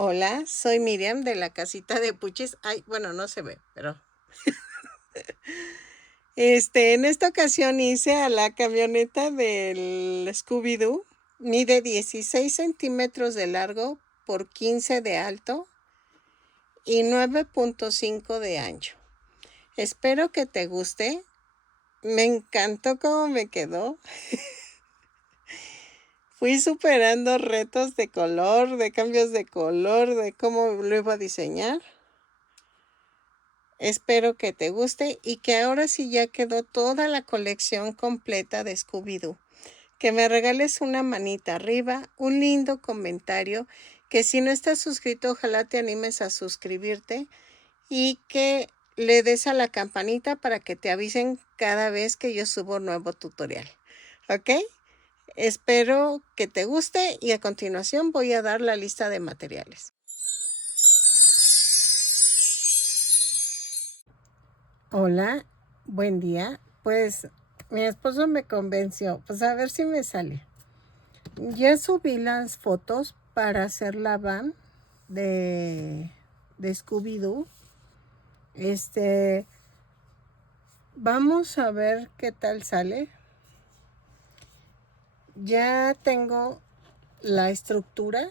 Hola, soy Miriam de la casita de Puchis. Ay, bueno, no se ve, pero en esta ocasión hice a la camioneta del Scooby-Doo. Mide 16 centímetros de largo por 15 de alto y 9.5 de ancho. Espero que te guste. Me encantó cómo me quedó. Fui superando retos de color, de cambios de color, de cómo lo iba a diseñar. Espero que te guste y que ahora sí ya quedó toda la colección completa de Scooby-Doo. Que me regales una manita arriba, un lindo comentario, que si no estás suscrito, ojalá te animes a suscribirte y que le des a la campanita para que te avisen cada vez que yo subo nuevo tutorial. ¿Ok? Espero que te guste y a continuación voy a dar la lista de materiales. Hola, buen día. Pues mi esposo me convenció, pues a ver si me sale. Ya subí las fotos para hacer la van de Scooby-Doo. Vamos a ver qué tal sale. Ya tengo la estructura.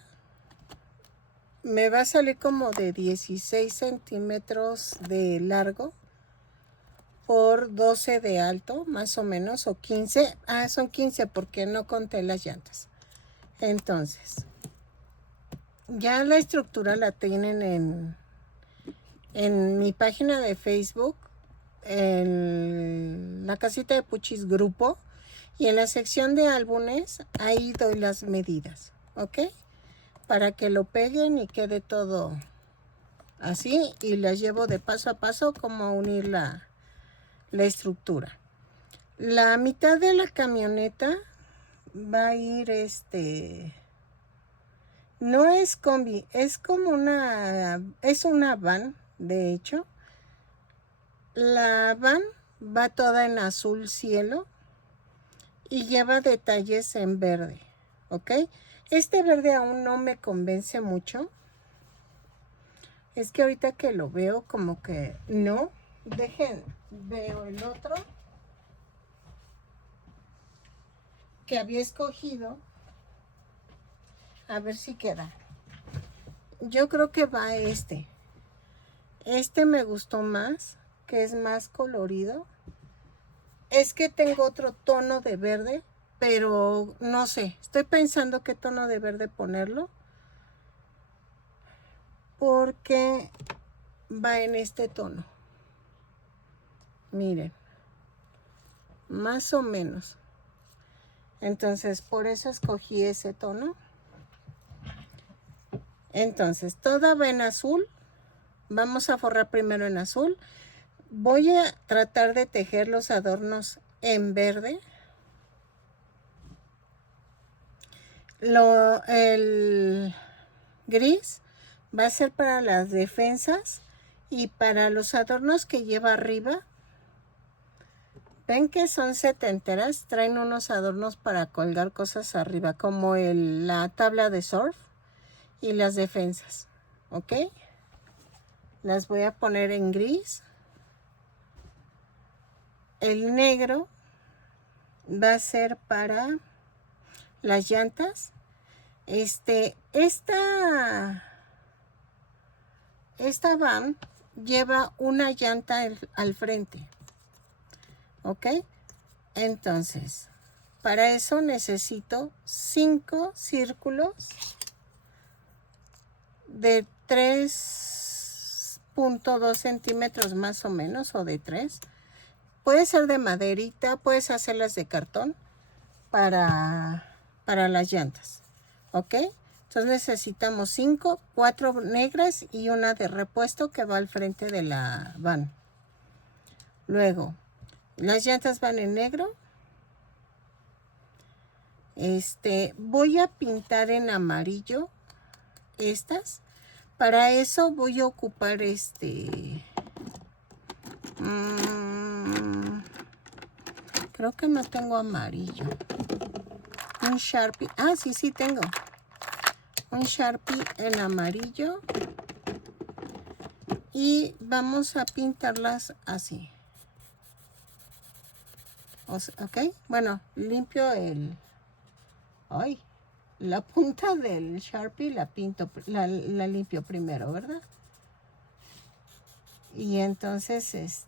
Me va a salir como de 16 centímetros de largo por 12 de alto, más o menos, o 15. Son 15 porque no conté las llantas. Entonces, ya la estructura la tienen en mi página de Facebook, en la casita de Puchis grupo, y en la sección de álbumes, ahí doy las medidas, ¿ok? Para que lo peguen y quede todo así, y las llevo de paso a paso como unir la estructura. La mitad de la camioneta va a ir no es combi, es como es una van, de hecho. La van va toda en azul cielo y lleva detalles en verde, ¿ok? Este verde aún no me convence mucho. Es que ahorita que lo veo como que no. Veo el otro que había escogido. A ver si queda. Yo creo que va este. Este me gustó más, que es más colorido. Es que tengo otro tono de verde, pero no sé. Estoy pensando qué tono de verde ponerlo. Porque va en este tono. Miren. Más o menos. Entonces, por eso escogí ese tono. Entonces, toda va en azul. Vamos a forrar primero en azul. Voy a tratar de tejer los adornos en verde. El gris va a ser para las defensas y para los adornos que lleva arriba. Ven que son setenteras, traen unos adornos para colgar cosas arriba, como la tabla de surf y las defensas, ¿ok? Las voy a poner en gris. El negro va a ser para las llantas. Esta van lleva una llanta al frente, ¿ok? Entonces, para eso necesito 5 círculos de 3.2 centímetros más o menos, o de 3. Puede ser de maderita, puedes hacerlas de cartón para las llantas, ¿ok? Entonces necesitamos 5, 4 negras y una de repuesto que va al frente de la van. Luego, las llantas van en negro. Voy a pintar en amarillo estas. Para eso voy a ocupar creo que no tengo amarillo. Un Sharpie. Sí tengo. un Sharpie en amarillo y vamos a pintarlas así. Ok, bueno, limpio la punta del Sharpie la limpio primero, ¿verdad? Y entonces,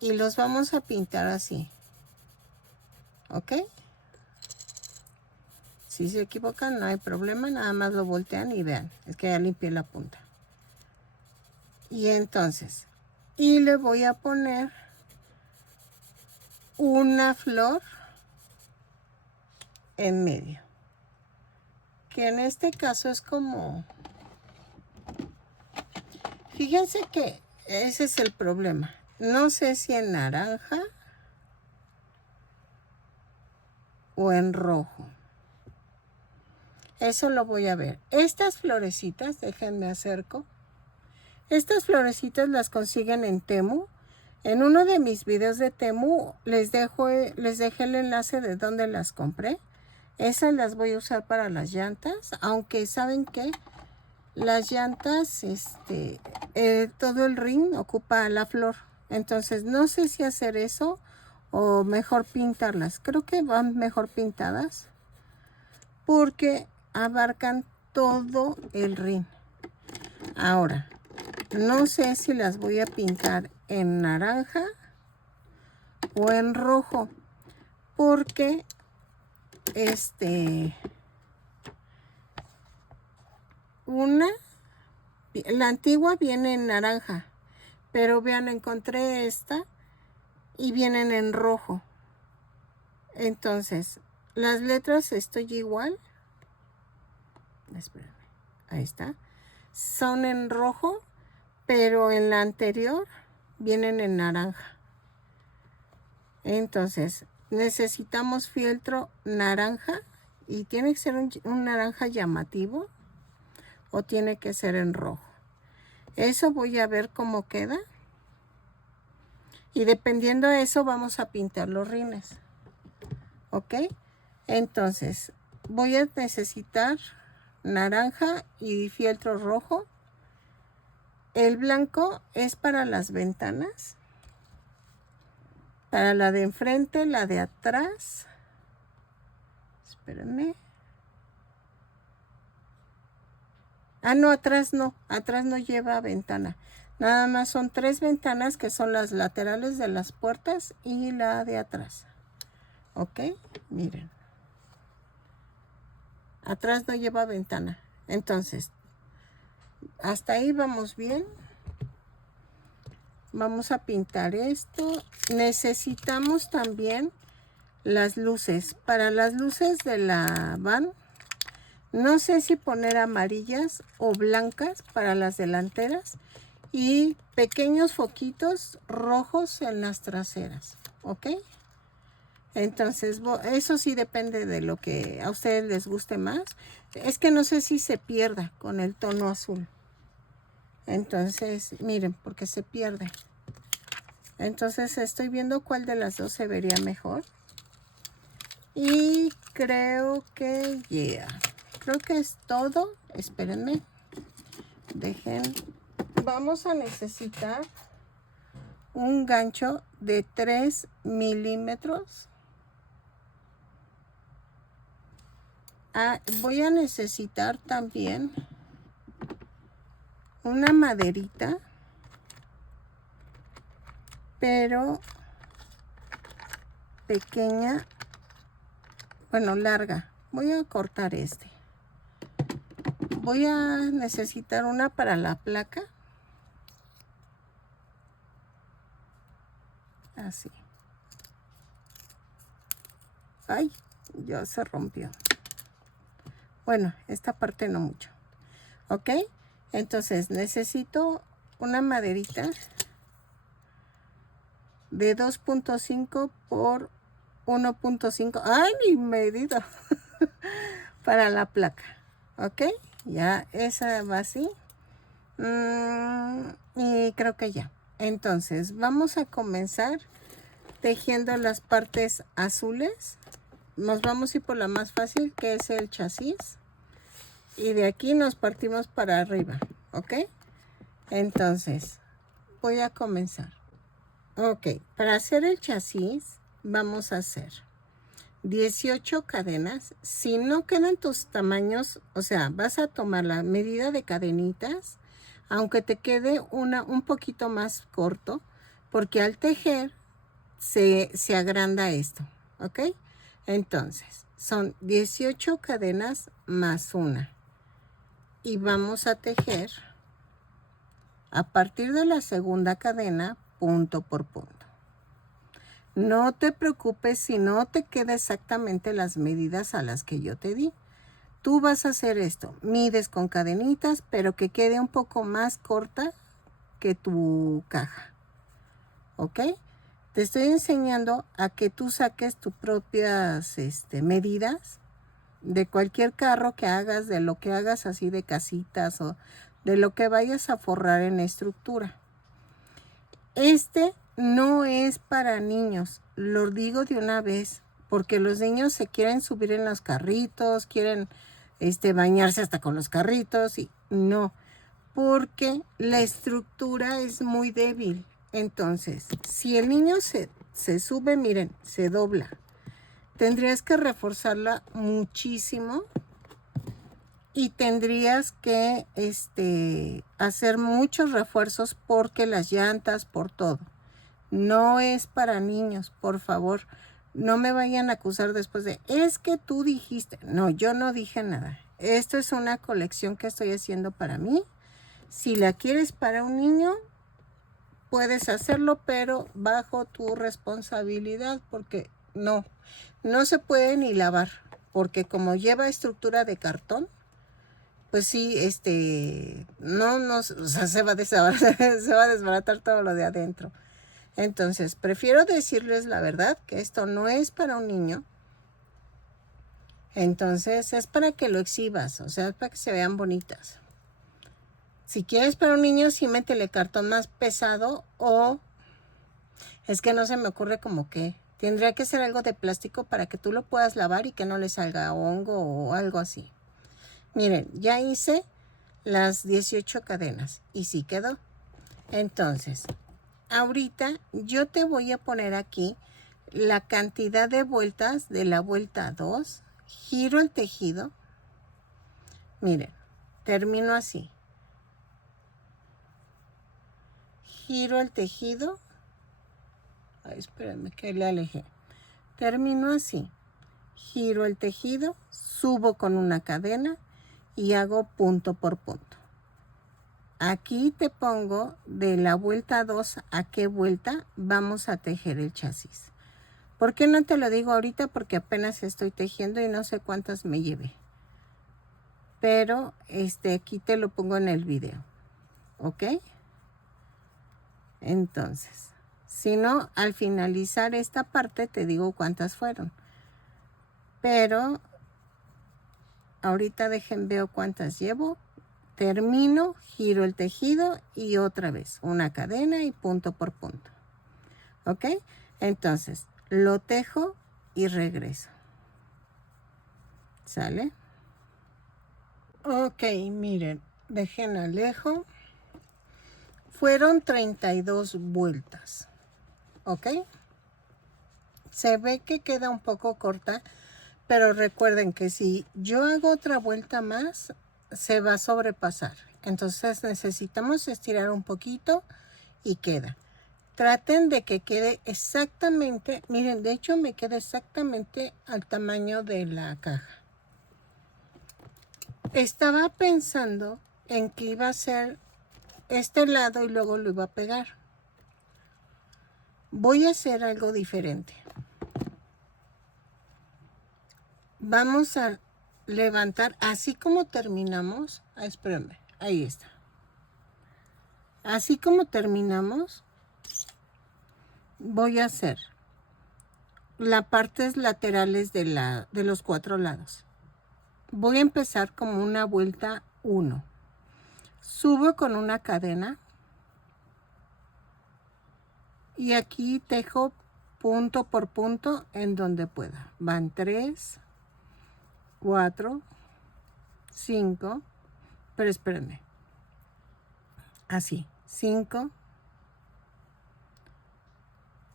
y los vamos a pintar así, ¿ok? Si se equivocan, no hay problema, nada más lo voltean y vean, es que ya limpié la punta. Y entonces, y le voy a poner una flor en medio, que en este caso es como, fíjense que ese es el problema, no sé si en naranja o en rojo, eso lo voy a ver. Estas florecitas, déjenme acerco, estas florecitas las consiguen en Temu. En uno de mis videos de Temu les dejé el enlace de donde las compré. Esas las voy a usar para las llantas, aunque saben que las llantas, todo el ring ocupa la flor. Entonces no sé si hacer eso o mejor pintarlas. Creo que van mejor pintadas porque abarcan todo el ring. Ahora, no sé si las voy a pintar en naranja o en rojo, porque la antigua viene en naranja, pero vean, encontré esta y vienen en rojo. Entonces, las letras estoy igual. Espérenme, ahí está. Son en rojo, pero en la anterior vienen en naranja. Entonces, necesitamos fieltro naranja y tiene que ser un naranja llamativo o tiene que ser en rojo. Eso voy a ver cómo queda. Y dependiendo de eso vamos a pintar los rines. ¿Ok? Entonces, voy a necesitar naranja y fieltro rojo. El blanco es para las ventanas. Para la de enfrente, la de atrás. Espérenme. Ah, no, atrás no lleva ventana. Nada más son 3 ventanas que son las laterales de las puertas y la de atrás. ¿Ok? Miren. Atrás no lleva ventana. Entonces, hasta ahí vamos bien. Vamos a pintar esto. Necesitamos también las luces. Para las luces de la van, no sé si poner amarillas o blancas para las delanteras y pequeños foquitos rojos en las traseras, ¿ok? Entonces, eso sí depende de lo que a ustedes les guste más. Es que no sé si se pierda con el tono azul. Entonces, miren, porque se pierde. Entonces, estoy viendo cuál de las dos se vería mejor. Y creo que creo que es todo. Espérenme. Vamos a necesitar un gancho de 3 milímetros. Voy a necesitar también una maderita, pero pequeña, bueno, larga. Voy a cortar voy a necesitar una para la placa. Así. Ay, ya se rompió. Bueno, esta parte no mucho. ¿Ok? Entonces necesito una maderita de 2.5 por 1.5. ¡Ay, mi medida! Para la placa. ¿Ok? Ya esa va así. Y creo que ya. Entonces vamos a comenzar tejiendo las partes azules. nos vamos a ir por la más fácil, que es el chasis. Y de aquí nos partimos para arriba, ¿ok? Entonces, voy a comenzar. Ok, para hacer el chasis, vamos a hacer 18 cadenas. Si no quedan tus tamaños, o sea, vas a tomar la medida de cadenitas, aunque te quede un poquito más corto, porque al tejer se agranda esto, ¿ok? Entonces, son 18 cadenas más una. Y vamos a tejer a partir de la segunda cadena, punto por punto. No te preocupes si no te queda exactamente las medidas a las que yo te di. Tú vas a hacer esto, mides con cadenitas, pero que quede un poco más corta que tu caja, ¿ok? Te estoy enseñando a que tú saques tus propias medidas de cualquier carro que hagas, de lo que hagas así de casitas o de lo que vayas a forrar en estructura. Este no es para niños, lo digo de una vez, porque los niños se quieren subir en los carritos, quieren bañarse hasta con los carritos y no, porque la estructura es muy débil. Entonces, si el niño se sube, miren, se dobla. Tendrías que reforzarla muchísimo y tendrías que hacer muchos refuerzos porque las llantas, por todo. No es para niños, por favor. No me vayan a acusar después de, es que tú dijiste. No, yo no dije nada. Esto es una colección que estoy haciendo para mí. Si la quieres para un niño, puedes hacerlo, pero bajo tu responsabilidad, porque no se puede ni lavar, porque como lleva estructura de cartón, pues sí, o sea, se va a desbaratar todo lo de adentro. Entonces, prefiero decirles la verdad, que esto no es para un niño. Entonces, es para que lo exhibas, o sea, es para que se vean bonitas. Si quieres para un niño, sí métele cartón más pesado, o es que no se me ocurre como que tendría que ser algo de plástico para que tú lo puedas lavar y que no le salga hongo o algo así. Miren, ya hice las 18 cadenas y sí quedó. Entonces, ahorita yo te voy a poner aquí la cantidad de vueltas de la vuelta 2. Giro el tejido. Miren, termino así. Giro el tejido. Ay, espérenme que le alejé. Termino así. Giro el tejido, subo con una cadena y hago punto por punto. Aquí te pongo de la vuelta 2 a qué vuelta vamos a tejer el chasis. ¿Por qué no te lo digo ahorita? Porque apenas estoy tejiendo y no sé cuántas me llevé. Pero aquí te lo pongo en el video. ¿Ok? Entonces, si no, al finalizar esta parte te digo cuántas fueron. Pero ahorita veo cuántas llevo. Termino, giro el tejido y otra vez una cadena y punto por punto. ¿Ok? Entonces, lo tejo y regreso. ¿Sale? Ok, miren, dejen alejo. Fueron 32 vueltas. ¿Ok? Se ve que queda un poco corta, pero recuerden que si yo hago otra vuelta más, se va a sobrepasar. Entonces necesitamos estirar un poquito y queda. Traten de que quede exactamente, miren, de hecho me queda exactamente al tamaño de la caja. Estaba pensando en que iba a hacer este lado y luego lo iba a pegar. Voy a hacer algo diferente. Vamos a levantar, así como terminamos, espérenme, ahí está. Así como terminamos, voy a hacer las partes laterales de los 4 lados. Voy a empezar como una vuelta 1. Subo con una cadena y aquí tejo punto por punto en donde pueda. Van 3, 4, 5, pero espérenme. Así, 5,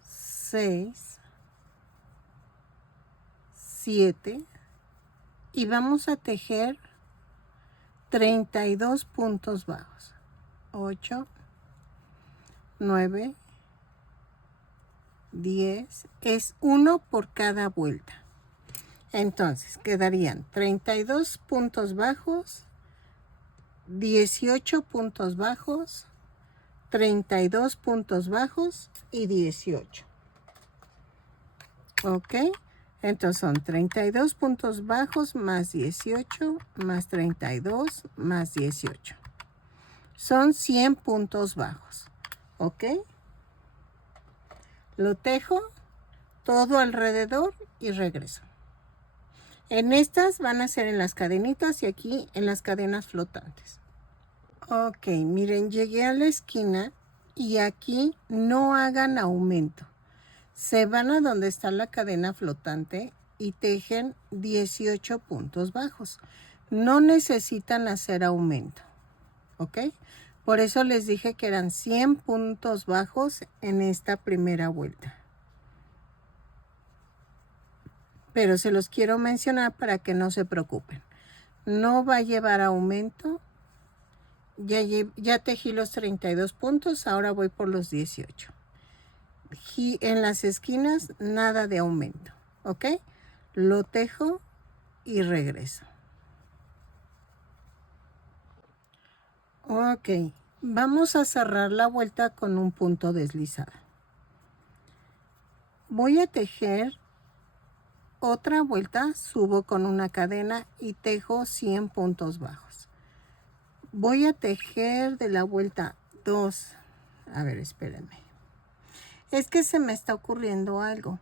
6, 7 y vamos a tejer 32 puntos bajos. 8, 9, 10, es uno por cada vuelta. Entonces quedarían 32 puntos bajos, 18 puntos bajos, 32 puntos bajos y 18. ¿Ok? Entonces son 32 puntos bajos más 18 más 32 más 18. Son 100 puntos bajos. ¿Ok? Lo tejo todo alrededor y regreso. En estas van a ser en las cadenitas y aquí en las cadenas flotantes. Ok, miren, llegué a la esquina y aquí no hagan aumento. Se van a donde está la cadena flotante y tejen 18 puntos bajos. No necesitan hacer aumento, ¿ok? Por eso les dije que eran 100 puntos bajos en esta primera vuelta. Pero se los quiero mencionar para que no se preocupen. No va a llevar aumento. Ya tejí los 32 puntos, ahora voy por los 18. Y en las esquinas nada de aumento, ¿ok? Lo tejo y regreso. Ok, vamos a cerrar la vuelta con un punto deslizado. Voy a tejer otra vuelta, subo con una cadena y tejo 100 puntos bajos. Voy a tejer de la vuelta 2. A ver, espérenme. Es que se me está ocurriendo algo.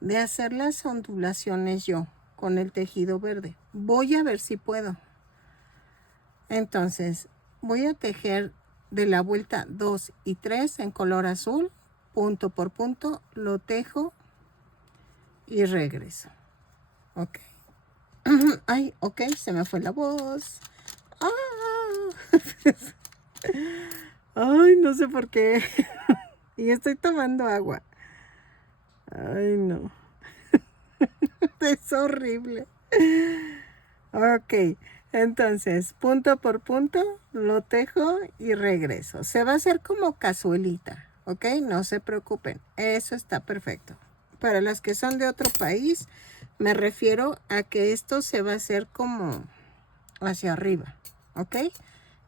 De hacer las ondulaciones yo con el tejido verde. Voy a ver si puedo. Entonces, voy a tejer de la vuelta 2 y 3 en color azul. Punto por punto, lo tejo y regreso. Ok. Ay, ok, se me fue la voz. ¡Ah! Ay, no sé por qué. Y estoy tomando agua. Ay, no. Es horrible. Ok, entonces, punto por punto, lo tejo y regreso. Se va a hacer como cazuelita, ¿ok? No se preocupen, eso está perfecto. Para las que son de otro país, me refiero a que esto se va a hacer como hacia arriba, ¿ok?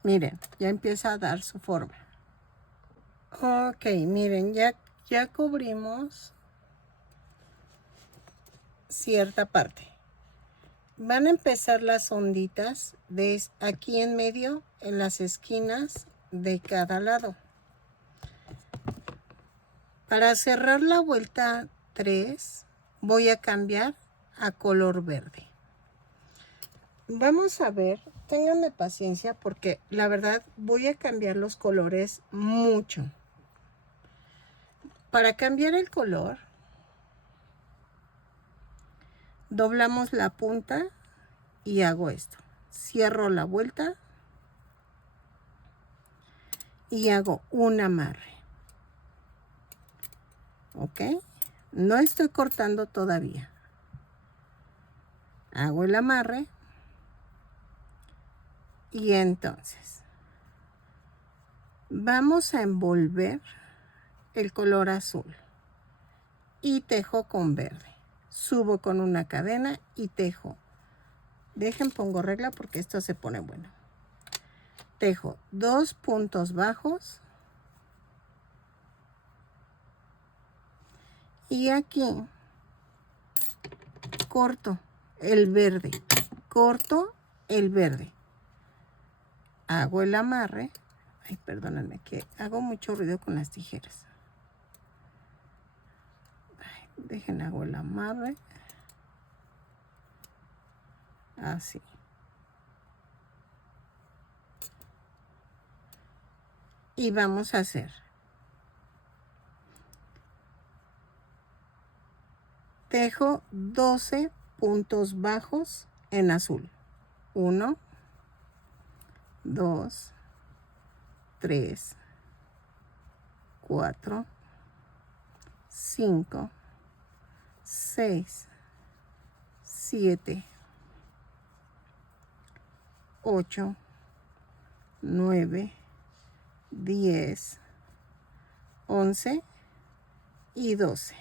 Miren, ya empieza a dar su forma. Ok, miren, ya cubrimos cierta parte. Van a empezar las onditas de aquí en medio, en las esquinas de cada lado. Para cerrar la vuelta 3, voy a cambiar a color verde. Vamos a ver, ténganme paciencia porque la verdad voy a cambiar los colores mucho. Para cambiar el color, doblamos la punta y hago esto. Cierro la vuelta y hago un amarre. ¿Ok? No estoy cortando todavía. Hago el amarre. Y entonces vamos a envolver el color azul. Y tejo con verde. Subo con una cadena y tejo. Dejen, pongo regla porque esto se pone bueno. Tejo 2 puntos bajos. Y aquí corto el verde. Corto el verde. Hago el amarre. Ay, perdónenme que hago mucho ruido con las tijeras. Ay, dejen, hago el amarre. Así. Y vamos a hacer tejo 12 puntos bajos en azul. 1, 2, 3, 4, 5, 6, 7, 8, 9, 10, 11 y 12.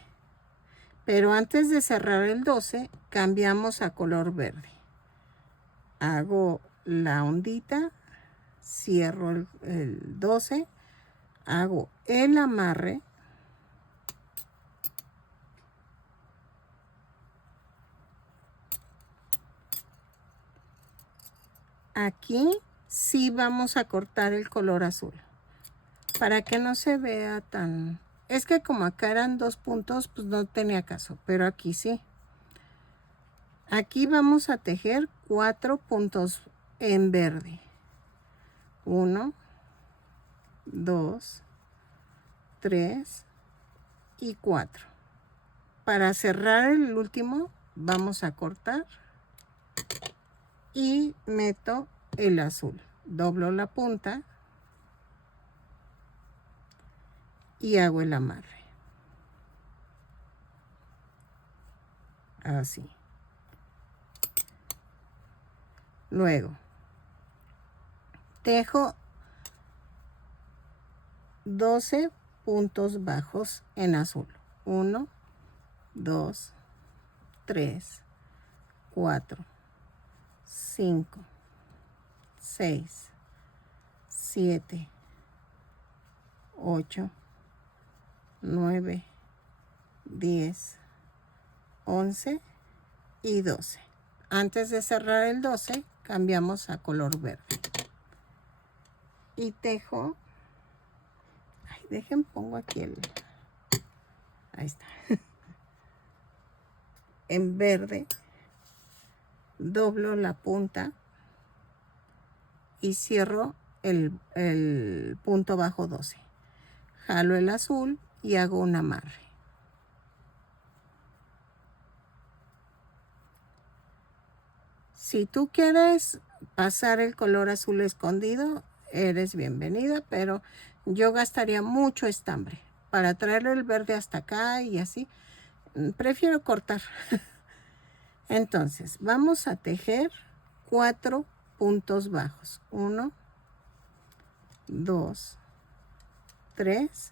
Pero antes de cerrar el 12, cambiamos a color verde. Hago la ondita, cierro el 12, hago el amarre. Aquí sí vamos a cortar el color azul para que no se vea tan... Es que como acá eran 2 puntos, pues no tenía caso, pero aquí sí. Aquí vamos a tejer 4 puntos en verde. 1, 2, 3 y 4. Para cerrar el último vamos a cortar y meto el azul. Doblo la punta y hago el amarre. Así. Luego tejo 12 puntos bajos en azul. 1, 2, 3, 4, 5, 6, 7, 8, 9, 10, 11 y 12. Antes de cerrar el 12, cambiamos a color verde. Y tejo... Ay, dejen, pongo aquí el... Ahí está. En verde, doblo la punta y cierro el punto bajo 12. Jalo el azul y hago un amarre. Si tú quieres pasar el color azul escondido, eres bienvenida, pero yo gastaría mucho estambre para traerle el verde hasta acá y así. Prefiero cortar. Entonces, vamos a tejer 4 puntos bajos. 1, 2, 3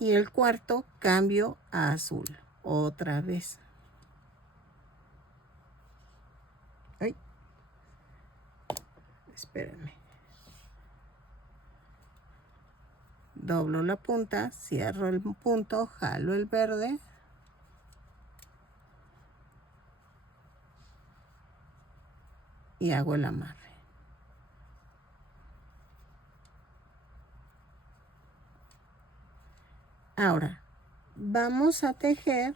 y el cuarto cambio a azul. Otra vez. Ay. Espérenme. Doblo la punta, cierro el punto, jalo el verde. Y hago el amarre. Ahora, vamos a tejer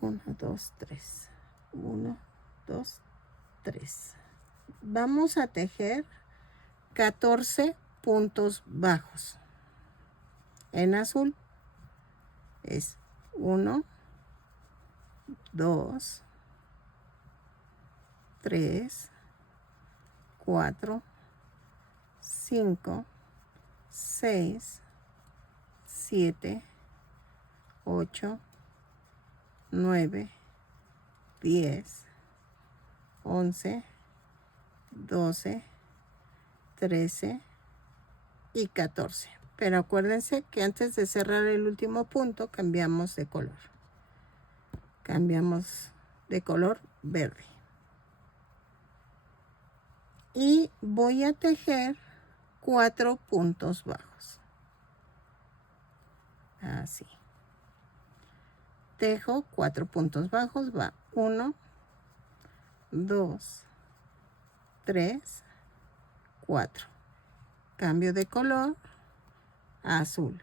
1, 2, 3. 1, 2, 3. Vamos a tejer 14 puntos bajos. En azul es 1, 2, 3, 4, 5, 6, 7, 8, 9, 10, 11, 12, 13 y 14. Pero acuérdense que antes de cerrar el último punto cambiamos de color. Cambiamos de color verde. Y voy a tejer 4 puntos bajos. Así. Tejo 4 puntos bajos. Va 1, 2, 3, 4. Cambio de color a azul.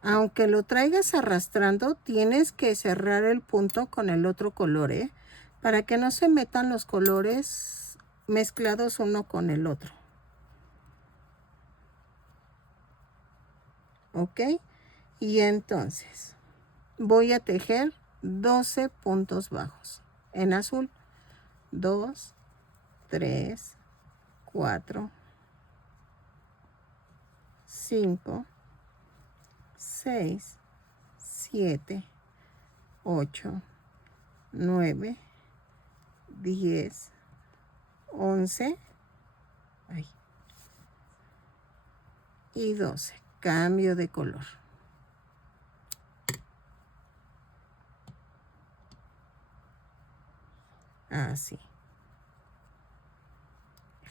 Aunque lo traigas arrastrando, tienes que cerrar el punto con el otro color, para que no se metan los colores mezclados uno con el otro. ¿ok? Y entonces voy a tejer 12 puntos bajos en azul. 2, 3, 4, 5, 6, 7, 8, 9, 10, 11 y 12. Cambio de color. Así.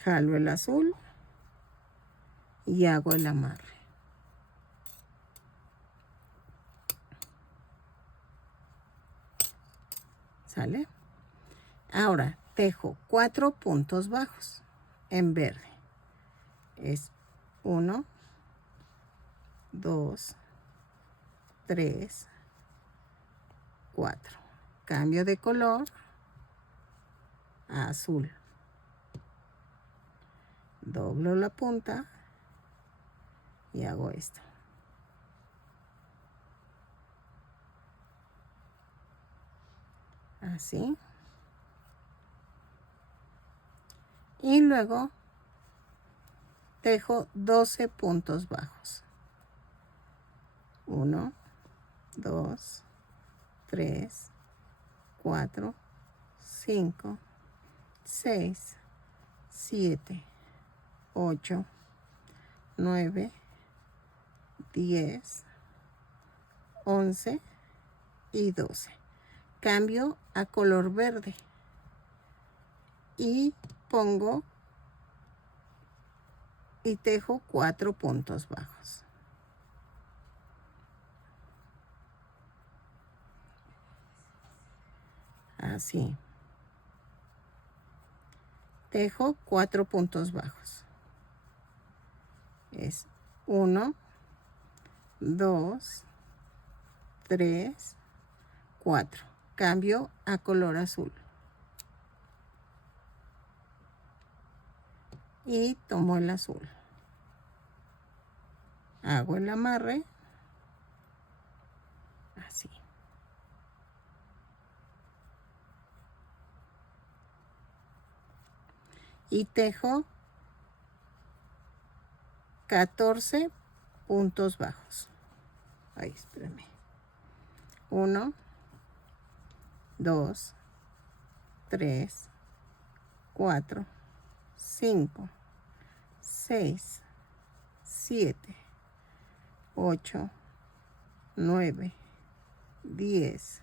Jalo el azul y hago el amarre. ¿Sale? Ahora tejo 4 puntos bajos en verde. Es 1, 2, 3, 4. Cambio de color a azul. Doblo la punta y hago esto. Así. Y luego tejo 12 puntos bajos. 1, 2, 3, 4, 5, 6, 7, 8, 9, 10, 11 y 12. Cambio a color verde y pongo y tejo 4 puntos bajos. Así. Tejo 4 puntos bajos. Es 1, 2, 3, 4. Cambio a color azul. Y tomo el azul. Hago el amarre. Así. Y tejo 14 puntos bajos. Ahí, espérame. 1, 2, 3, 4, 5, 6, 7, 8, 9, 10,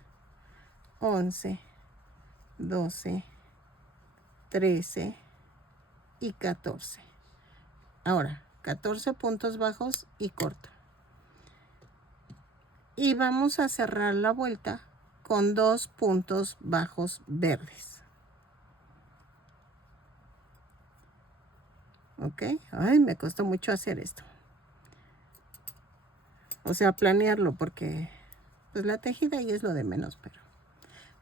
11, 12, 13 y 14. Ahora, 14 puntos bajos y corto. Y vamos a cerrar la vuelta con 2 puntos bajos verdes. ¿Ok? Ay, me costó mucho hacer esto. O sea, planearlo porque pues la tejida ahí es lo de menos, pero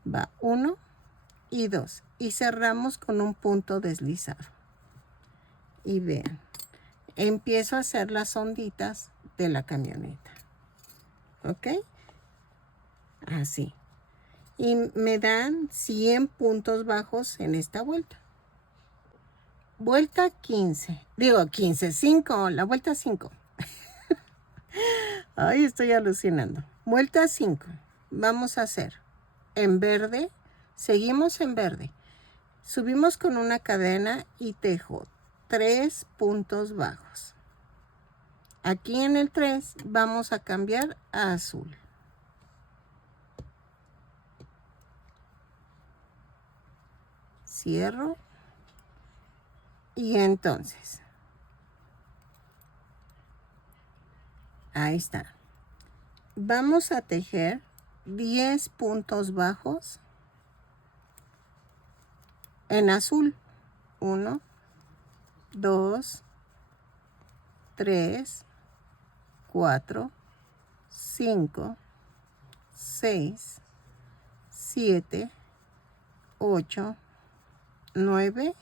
va 1 y 2. Y cerramos con un punto deslizado. Y vean, empiezo a hacer las onditas de la camioneta. ¿Ok? Así. Y me dan 100 puntos bajos en esta vuelta. Vuelta 15. Digo 15, 5, la vuelta 5. Ay, estoy alucinando. Vuelta 5. Vamos a hacer en verde. Seguimos en verde. Subimos con una cadena y tejo 3 puntos bajos. Aquí en el 3 vamos a cambiar a azul. Cierro. Y entonces, ahí está. Vamos a tejer 10 puntos bajos en azul. 1, 2, 3, 4, 5, 6, 7, 8, 9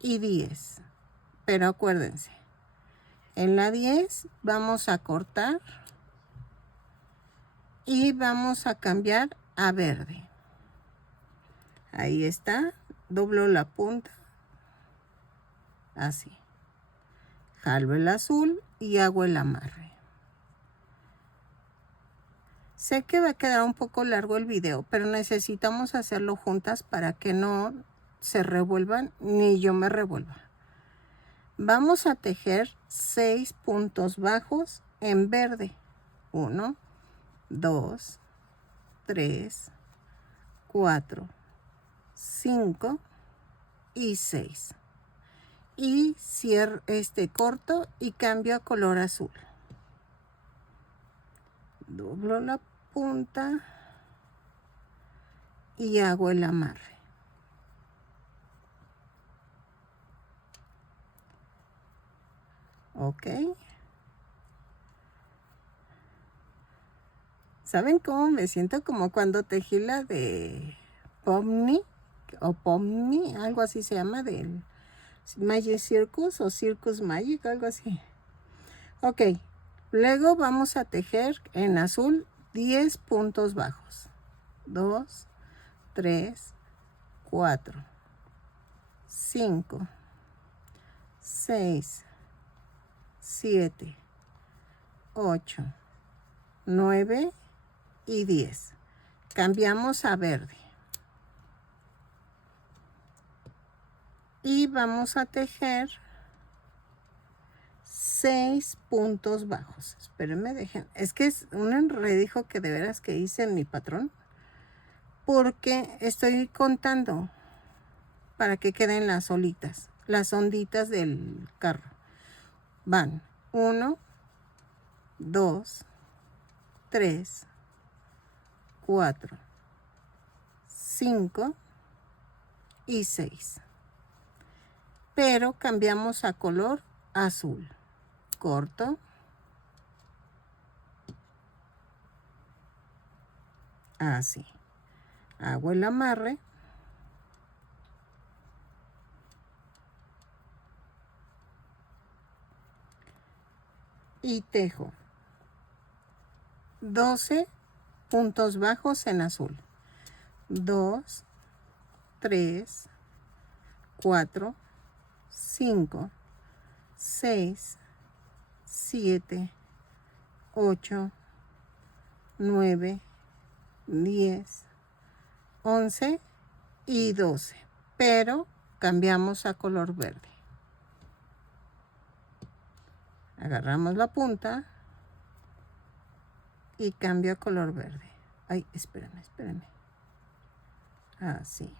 y 10. Pero acuérdense, En la 10 vamos a cortar y vamos a cambiar a verde. Ahí está, doblo la punta, así. Jalo el azul y hago el amarre. Sé que va a quedar un poco largo el video, pero necesitamos hacerlo juntas para que no se revuelvan ni yo me revuelva. Vamos a tejer 6 puntos bajos en verde. 1, 2, 3, 4, 5 y 6. Y cierro corto y cambio a color azul. Doblo la punta y hago el amarre. Ok. ¿Saben cómo me siento? Como cuando tejí la de Pomni o Pomni, algo así se llama, del Magic Circus o Circus Magic, algo así. Ok, luego vamos a tejer en azul 10 puntos bajos. 2, 3, 4, 5, 6, 7, 8, 9 y 10. Cambiamos a verde. Y vamos a tejer 6 puntos bajos. Espérenme, dejen. Es que es un enredijo que de veras que hice en mi patrón. Porque estoy contando para que queden las olitas, las onditas del carro. Van 1, 2, 3, 4, 5 y 6. Pero cambiamos a color azul. Corto. Así. Hago el amarre. Y tejo 12 puntos bajos en azul. 2, 3, 4, 5, 6, 7, 8, 9, 10, 11 y 12. Pero cambiamos a color verde. Agarramos la punta y cambio a color verde. Ay, espérenme. Así.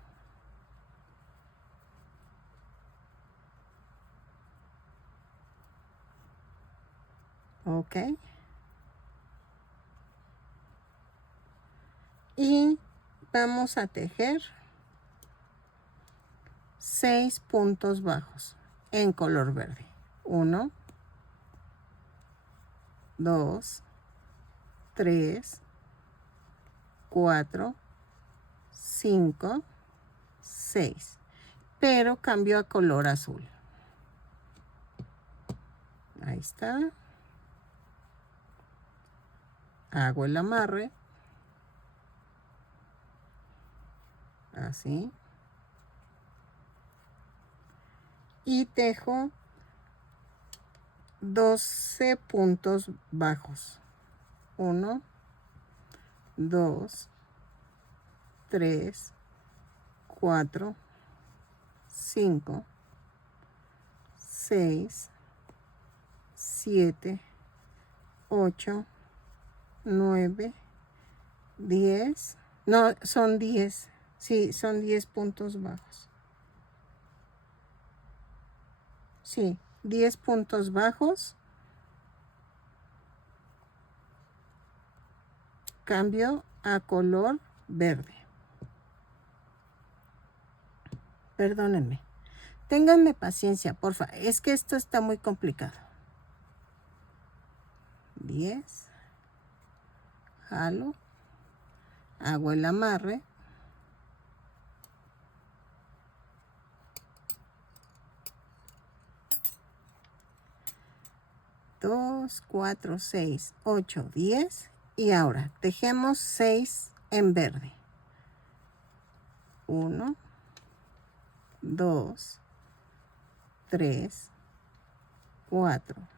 Ok. Y vamos a tejer 6 puntos bajos en color verde. 1, 2, 3, 4, 5, 6. Pero cambio a color azul. Ahí está. Hago el amarre. Así. Y tejo 12 puntos bajos. 1, 2, 3, 4, 5, 6, 7, 8, 9, 10. No, son 10. Sí, son 10 puntos bajos. Sí, 10 puntos bajos. Cambio a color verde. Perdónenme. Ténganme paciencia, porfa. Es que esto está muy complicado. 10. Jalo. Hago el amarre. 2, 4, 6, 8, 10. Y ahora tejemos 6 en verde. 1, 2, 3, 4,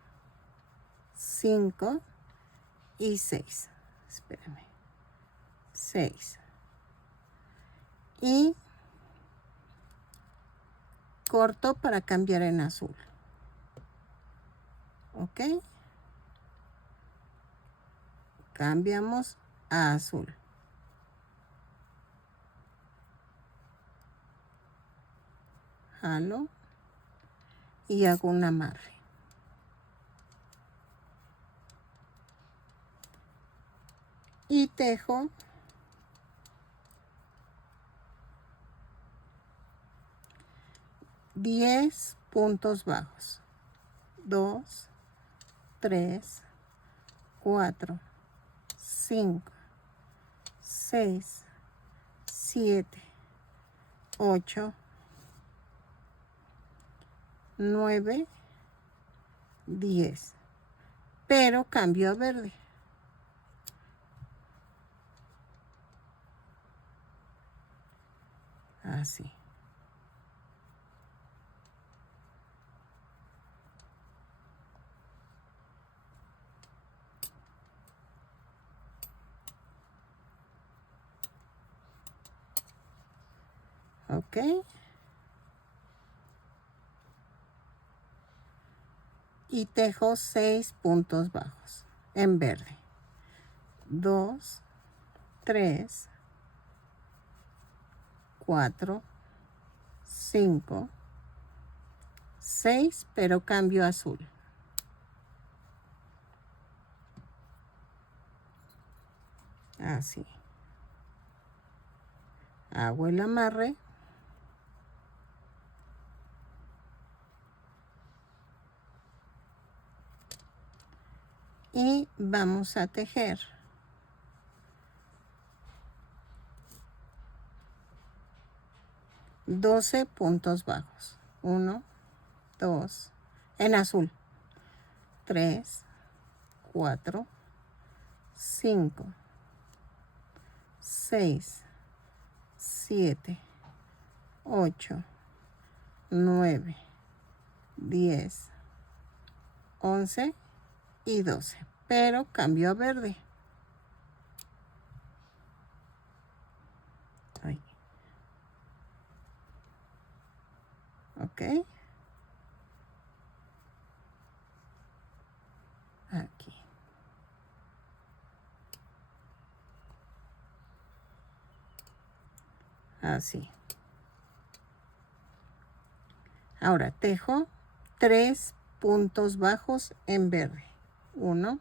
5 y 6. Espérame. 6. Y corto para cambiar en azul. ¿Ok? Cambiamos a azul. Jalo y hago un amarre. Y tejo 10 puntos bajos. 2, 3, 4, 5, 6, 7, 8, 9, 10. Pero cambio a verde. Así. ¿Ok? Y tejo 6 puntos bajos en verde. 2, 3, 4, 5, 6, pero cambio a azul. Así. Hago el amarre. Y vamos a tejer 12 puntos bajos. 1, 2, en azul. 3, 4, 5, 6, 7, 8, 9, 10, 11 y 12. Pero cambio a verde. Ahí. ¿Ok? Aquí. Así. Ahora tejo 3 puntos bajos en verde. 1,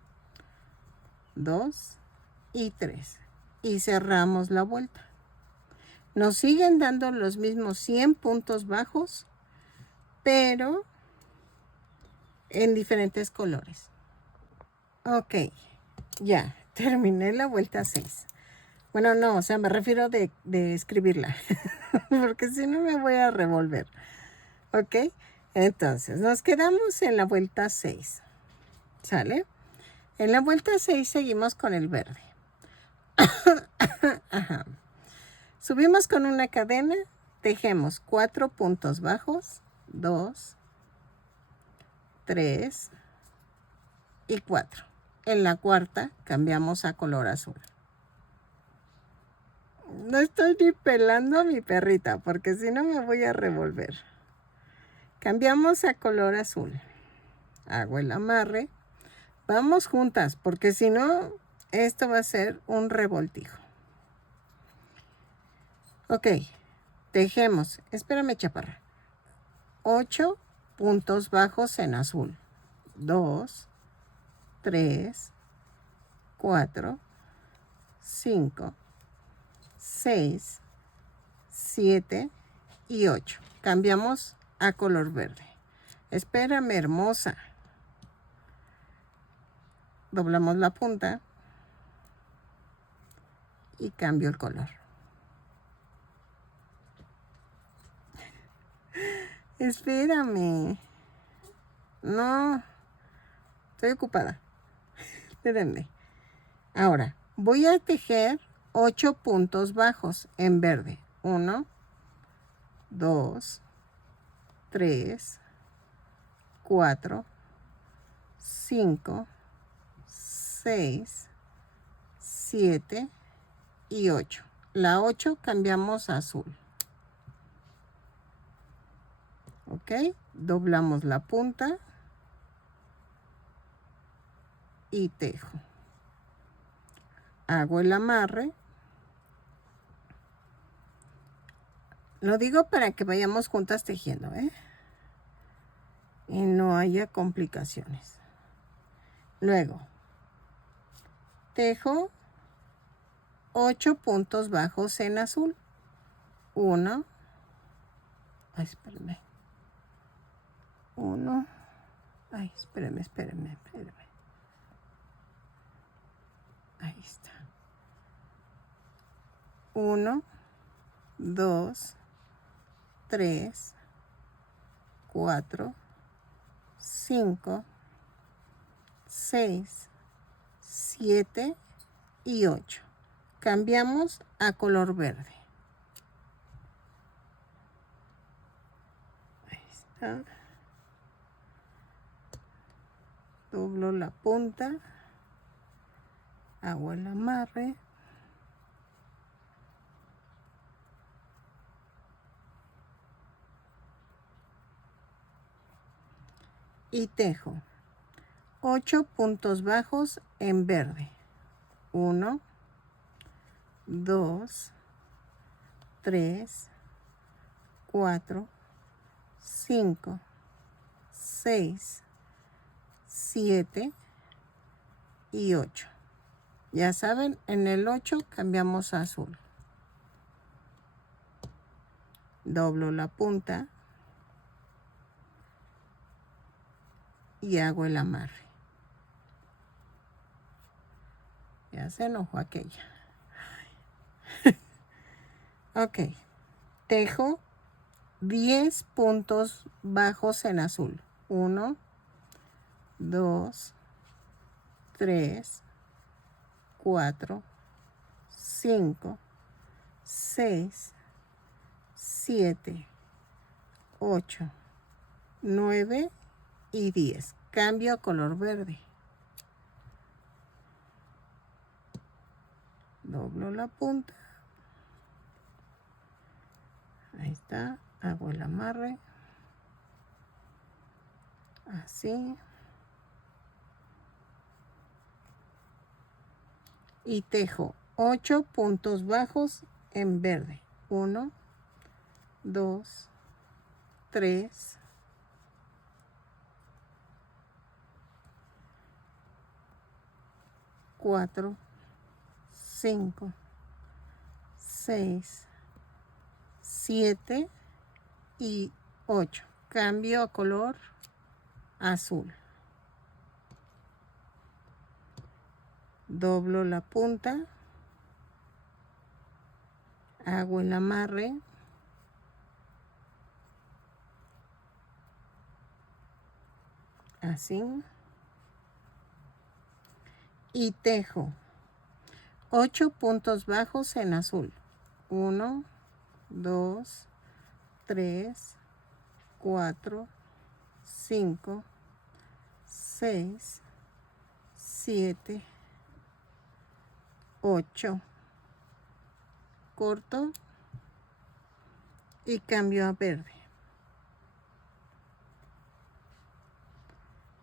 2 y 3. Y cerramos la vuelta. Nos siguen dando los mismos 100 puntos bajos, pero en diferentes colores. Ok, ya, terminé la vuelta 6. Bueno, no, o sea, me refiero de escribirla, porque si no me voy a revolver. Ok, entonces nos quedamos en la vuelta 6. ¿Sale? En la vuelta 6 seguimos con el verde. Ajá. Subimos con una cadena, tejemos 4 puntos bajos, 2, 3 y 4. En la cuarta cambiamos a color azul. No estoy ni pelando a mi perrita porque si no me voy a revolver. Cambiamos a color azul. Hago el amarre. Vamos juntas porque si no, esto va a ser un revoltijo. Ok, tejemos. Espérame, chaparra. 8 puntos bajos en azul. 2, 3, 4, 5, 6, 7 y 8. Cambiamos a color verde. Espérame, hermosa. Doblamos la punta y cambio el color. Espérame. No. Estoy ocupada. Espérenme. Ahora, voy a tejer 8 puntos bajos en verde. 1, 2, 3, 4, 5, 6, 7 y 8. La 8 cambiamos a azul. ¿Ok? Doblamos la punta y tejo. Hago el amarre. Lo digo para que vayamos juntas tejiendo, ¿eh? Y no haya complicaciones. Luego, tejo 8 puntos bajos en azul. 1. Ay, espérenme. 1. Ay, espérenme. Ahí está. 1, 2, 3, 4, 5, 6, 7 y 8. Cambiamos a color verde. Ahí está. Doblo la punta. Hago el amarre. Y tejo 8 puntos bajos en verde. 1, 2, 3, 4, 5, 6, 7 y 8. Ya saben, en el 8 cambiamos a azul. Doblo la punta y hago el amarre. Ya se enojó aquella. Ok. Tejo 10 puntos bajos en azul. 1, 2, 3, 4, 5, 6, 7, 8, 9 y 10. Cambio a color verde. Doblo la punta. Ahí está. Hago el amarre. Así. Y tejo 8 puntos bajos en verde. 1, 2, 3, 4, 5, 6, 7 y 8. Cambio a color azul. Doblo la punta. Hago el amarre. Así. Y tejo 8 puntos bajos en azul. 1, 2, 3, 4, 5, 6, 7, 8. Corto y cambio a verde.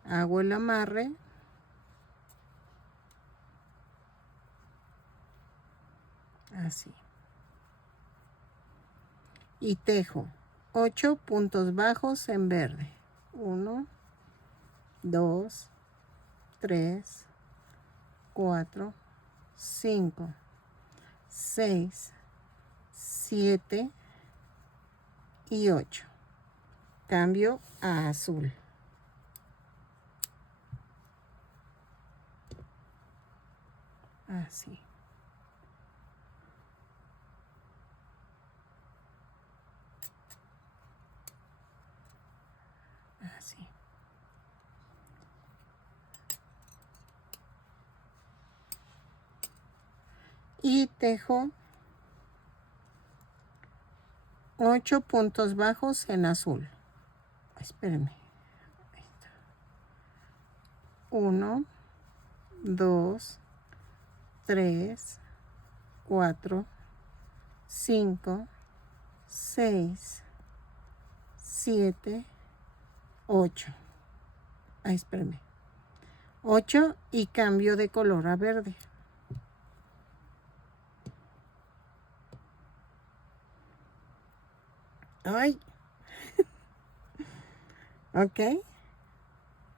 Hago el amarre. Así. Y tejo 8 puntos bajos en verde. 1, 2, 3, 4, 5, 6, 7 y 8. Cambio a azul. Así. Así. y tejo 8 puntos bajos en azul. Espérenme. 1, 2, 3, 4, 5, 6, 7, 8. Espérenme. 8 y cambio de color a verde. Ay. Ok.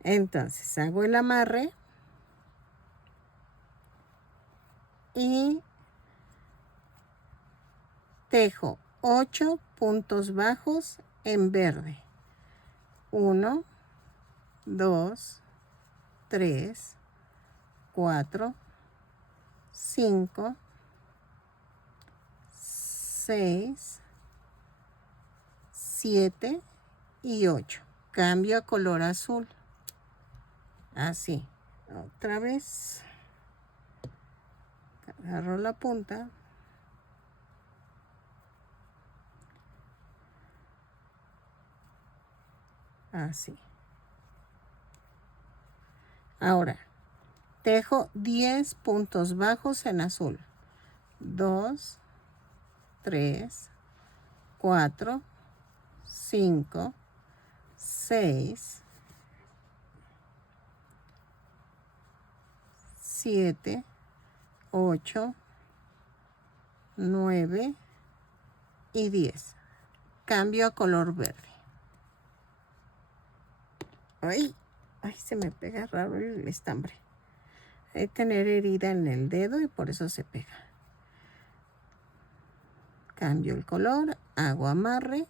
Entonces hago el amarre y tejo 8 puntos bajos en verde. 1, 2, 3, 4, 5, 6, 7 y 8. Cambio a color azul. Así. Otra vez. Agarro la punta. Así. Ahora, tejo 10 puntos bajos en azul. 2, 3, 4, 5, 6, 7, 8, 9 y 10. Cambio a color verde. Ay, se me pega raro el estambre. Hay que tener herida en el dedo y por eso se pega. Cambio el color, hago amarre.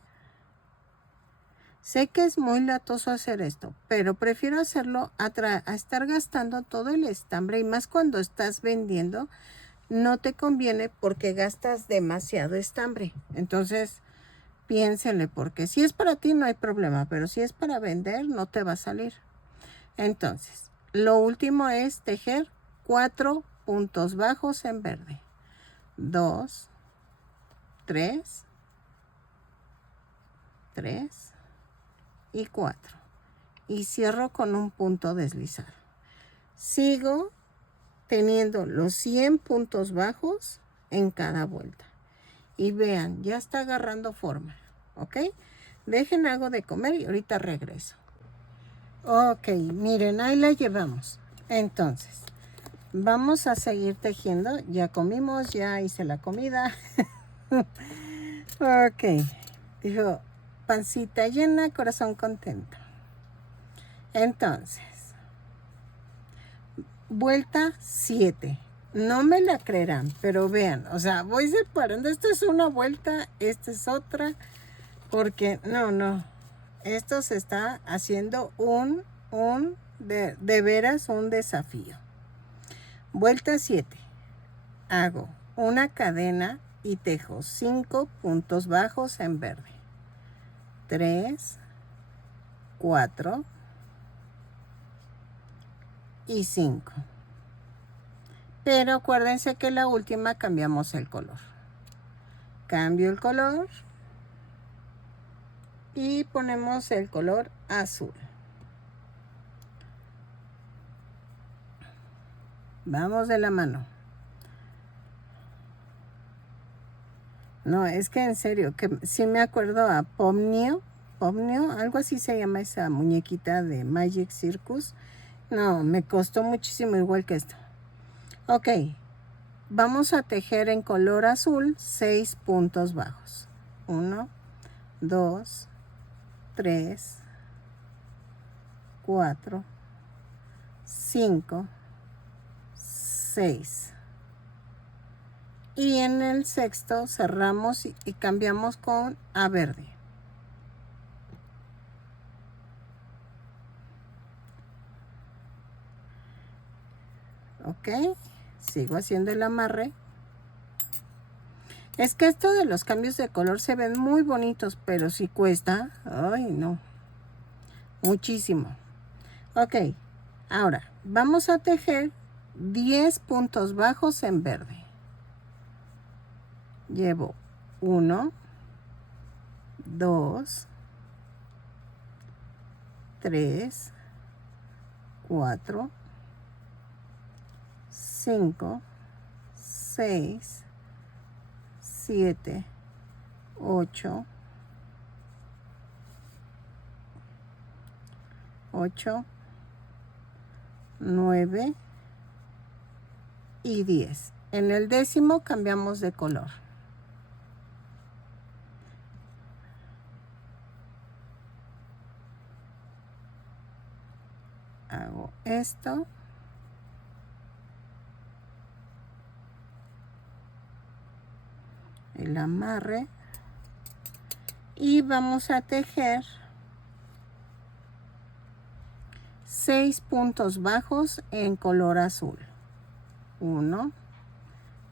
Sé que es muy latoso hacer esto, pero prefiero hacerlo a estar gastando todo el estambre, y más cuando estás vendiendo, no te conviene porque gastas demasiado estambre. Entonces, piénsenle, porque si es para ti no hay problema, pero si es para vender no te va a salir. Entonces, lo último es tejer 4 puntos bajos en verde. 2, 3, 3 y 4. Y cierro con un punto deslizado. Sigo teniendo los 100 puntos bajos en cada vuelta. Y vean, ya está agarrando forma. ¿Ok? Dejen algo de comer y ahorita regreso. Ok, miren, ahí la llevamos. Entonces, vamos a seguir tejiendo. Ya comimos, ya hice la comida. Ok, dijo, pancita llena, corazón contento. Entonces, vuelta 7. No me la creerán, pero vean, o sea, voy separando. Esta es una vuelta, esta es otra, porque no, esto se está haciendo de veras un desafío. Vuelta 7. Hago una cadena y tejo 5 puntos bajos en verde. 3, 4 y 5. Pero acuérdense que la última cambiamos el color. Cambio el color y ponemos el color azul. Vamos de la mano. No, es que en serio, que sí me acuerdo a Pomnio, algo así se llama esa muñequita de Magic Circus. No, me costó muchísimo igual que esto. Ok, vamos a tejer en color azul 6 puntos bajos. 1, 2, 3, 4, 5, 6. Y en el sexto cerramos y cambiamos con a verde. Ok, sigo haciendo el amarre. Es que esto de los cambios de color se ven muy bonitos, pero si cuesta, ay no, muchísimo. Ok, ahora vamos a tejer 10 puntos bajos en verde. Llevo 1, 2, 3, 4, 5, 6, 7, 8, 9 y 10. En el 10º cambiamos de color. Hago esto. El amarre. Y vamos a tejer 6 puntos bajos en color azul. 1,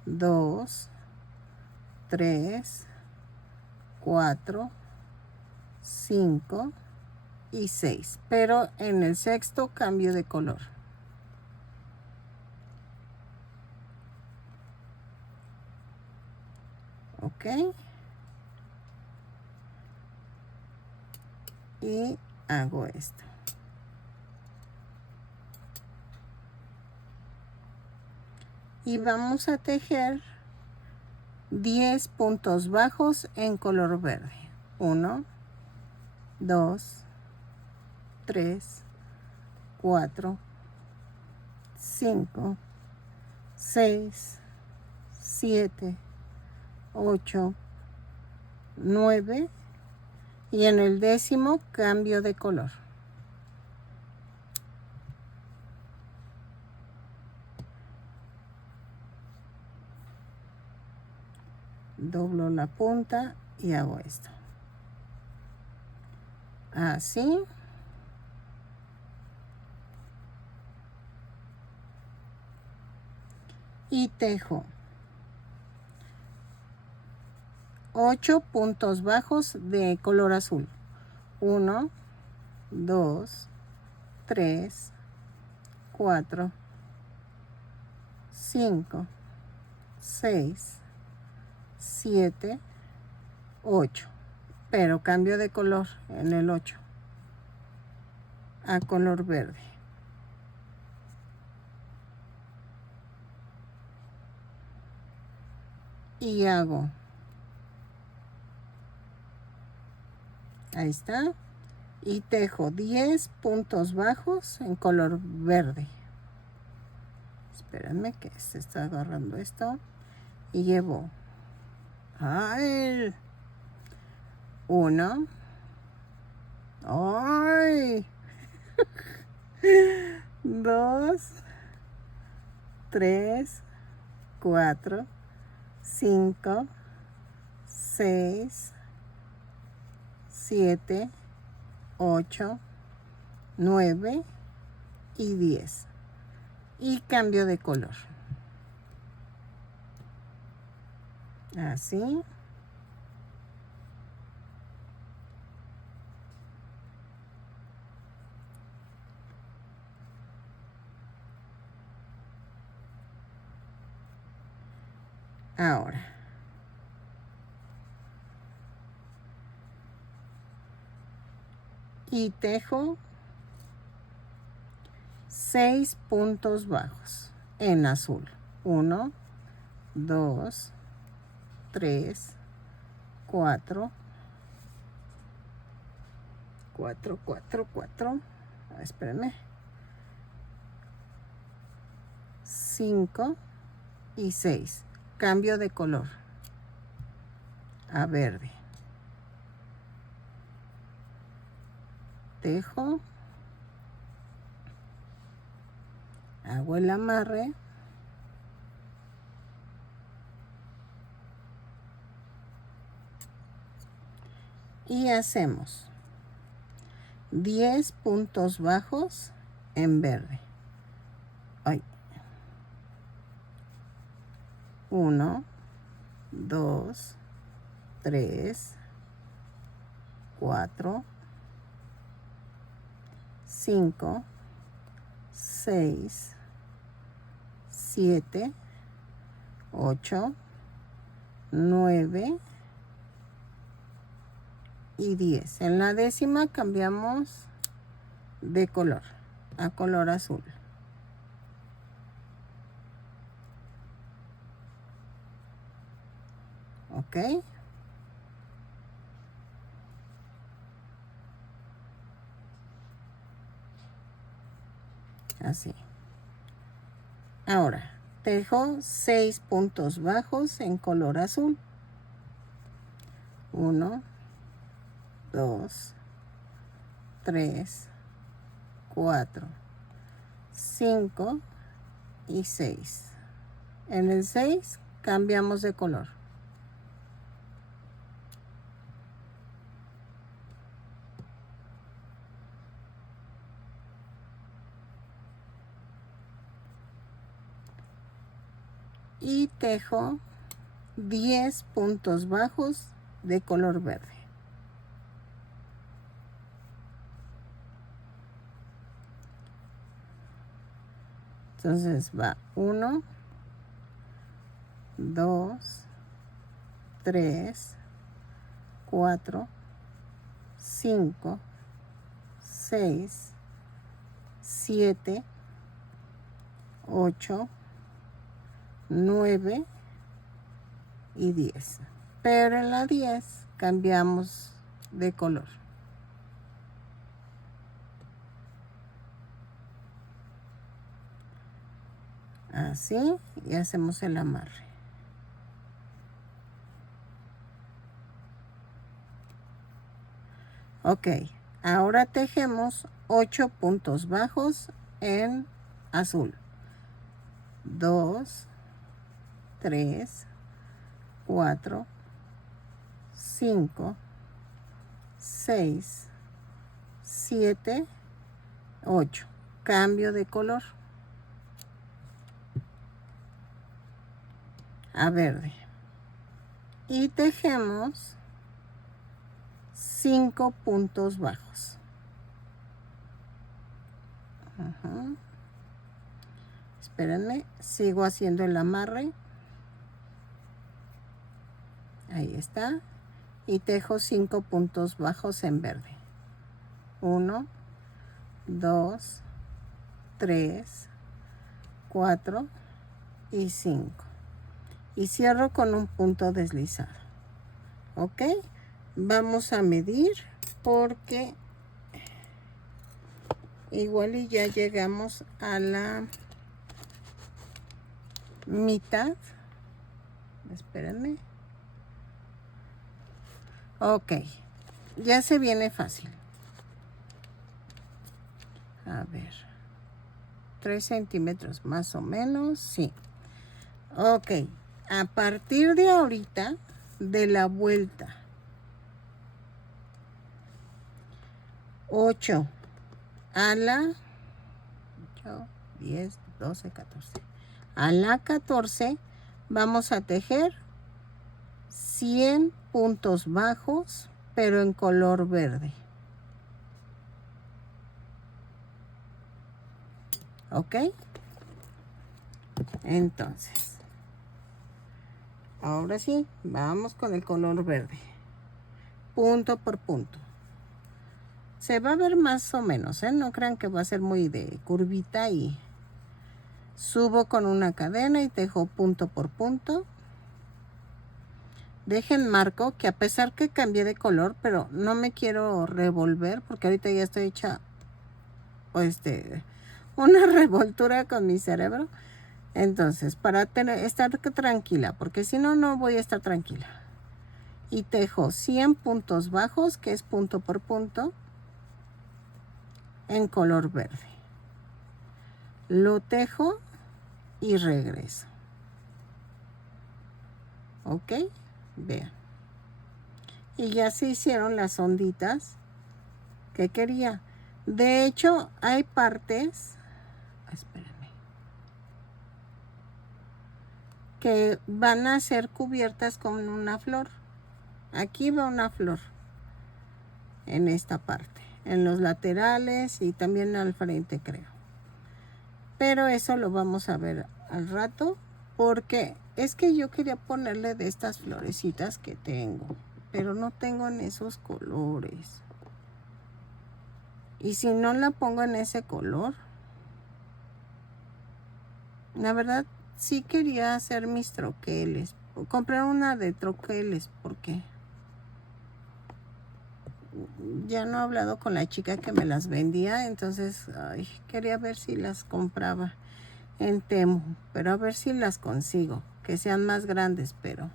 2, 3, 4, 5 y 6. Pero en el 6º cambio de color. Ok. Y hago esto. Y vamos a tejer 10 puntos bajos en color verde. 1, 2, 3, 4, 5, 6, 7, 8, 9 y en el 10º cambio de color. Doblo la punta y hago esto. Así. Y tejo 8 puntos bajos de color azul. 1, 2, 3, 4, 5, 6, 7, 8. Pero cambio de color en el 8 a color verde. Y hago, ahí está, y tejo 10 puntos bajos en color verde. Espérenme que se está agarrando esto. Y llevo 1, 2, 3, 4, 5, 6, 7, 8, 9 y 10. Y cambio de color. Así. Ahora. Y tejo 6 puntos bajos en azul. 1, 2, 3, 4, 4, 4, 4. Espérenme. 5 y 6. Cambio de color a verde. Tejo. Hago el amarre. Y hacemos 10 puntos bajos en verde. 1, 2, 3, 4, 5, 6, 7, 8, 9 y 10. En la décima cambiamos de color a color azul. ¿Ok? Así. Ahora, tejo 6 puntos bajos en color azul. 1, 2, 3, 4, 5 y 6. En el 6 cambiamos de color. Y tejo 10 puntos bajos de color verde. Entonces va 1, 2, 3, 4, 5, 6, 7, 8, 9 y 10. Pero en la 10 cambiamos de color. Así, y hacemos el amarre. Ok, ahora tejemos 8 puntos bajos en azul. 2, 3, 4, 5, 6, 7, 8. Cambio de color a verde. Y tejemos 5 puntos bajos. Espérenme, sigo haciendo el amarre. Ahí está. Y tejo 5 puntos bajos en verde. 1, 2, 3, 4 y 5. Y cierro con un punto deslizado. ¿Ok? Vamos a medir porque igual y ya llegamos a la mitad. Espérenme. Ok, ya se viene fácil. A ver, 3 centímetros más o menos, sí. Ok, a partir de ahorita, de la vuelta 8 a la 8, 10, 12, 14. A la 14 vamos a tejer 100 puntos bajos, pero en color verde. ¿Ok? Entonces, ahora sí, vamos con el color verde. Punto por punto. Se va a ver más o menos, ¿eh? No crean que va a ser muy de curvita y subo con una cadena y tejo punto por punto. Dejen marco que a pesar que cambié de color, pero no me quiero revolver porque ahorita ya estoy hecha una revoltura con mi cerebro. Entonces, para estar tranquila, porque si no, no voy a estar tranquila. Y tejo 100 puntos bajos, que es punto por punto, en color verde. Lo tejo y regreso. ¿Ok? Vean. Y ya se hicieron las onditas que quería. De hecho, hay partes, espérenme, que van a ser cubiertas con una flor. Aquí va una flor en esta parte, en los laterales y también al frente, creo. Pero eso lo vamos a ver al rato. porque es que yo quería ponerle de estas florecitas que tengo, pero no tengo en esos colores. Y si no la pongo en ese color, la verdad sí quería hacer mis troqueles, comprar una de troqueles, porque ya no he hablado con la chica que me las vendía, entonces ay, quería ver si las compraba en Temu, pero a ver si las consigo, que sean más grandes, pero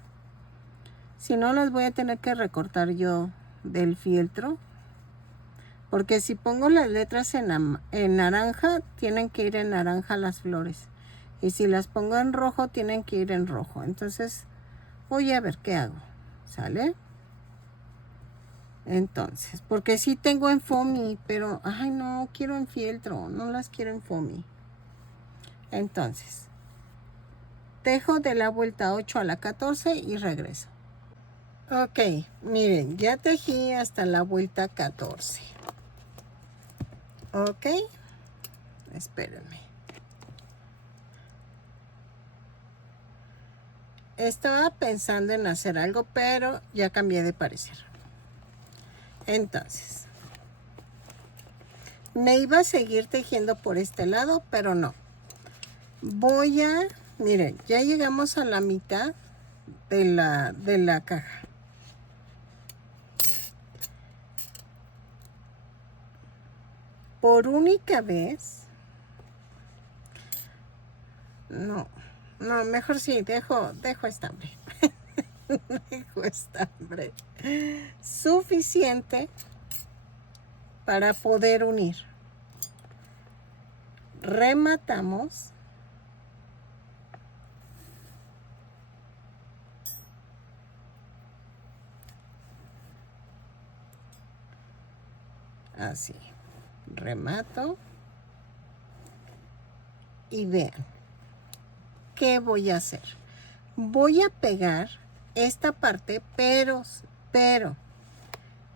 si no las voy a tener que recortar yo del fieltro, porque si pongo las letras en naranja, tienen que ir en naranja las flores, y si las pongo en rojo, tienen que ir en rojo. Entonces voy a ver qué hago, ¿sale? Entonces, porque sí tengo en foamy, pero ay, no quiero en fieltro, no las quiero en foamy. Entonces tejo de la vuelta 8 a la 14 y regreso. Ok, miren, ya tejí hasta la vuelta 14. Ok, espérenme. Estaba pensando en hacer algo, pero ya cambié de parecer. Entonces, me iba a seguir tejiendo por este lado, pero no. Voy a, miren, ya llegamos a la mitad de la caja. Por única vez, no, mejor sí, dejo estambre. Dejo estambre suficiente para poder unir. Rematamos. Así, remato y vean qué voy a hacer. Voy a pegar esta parte, pero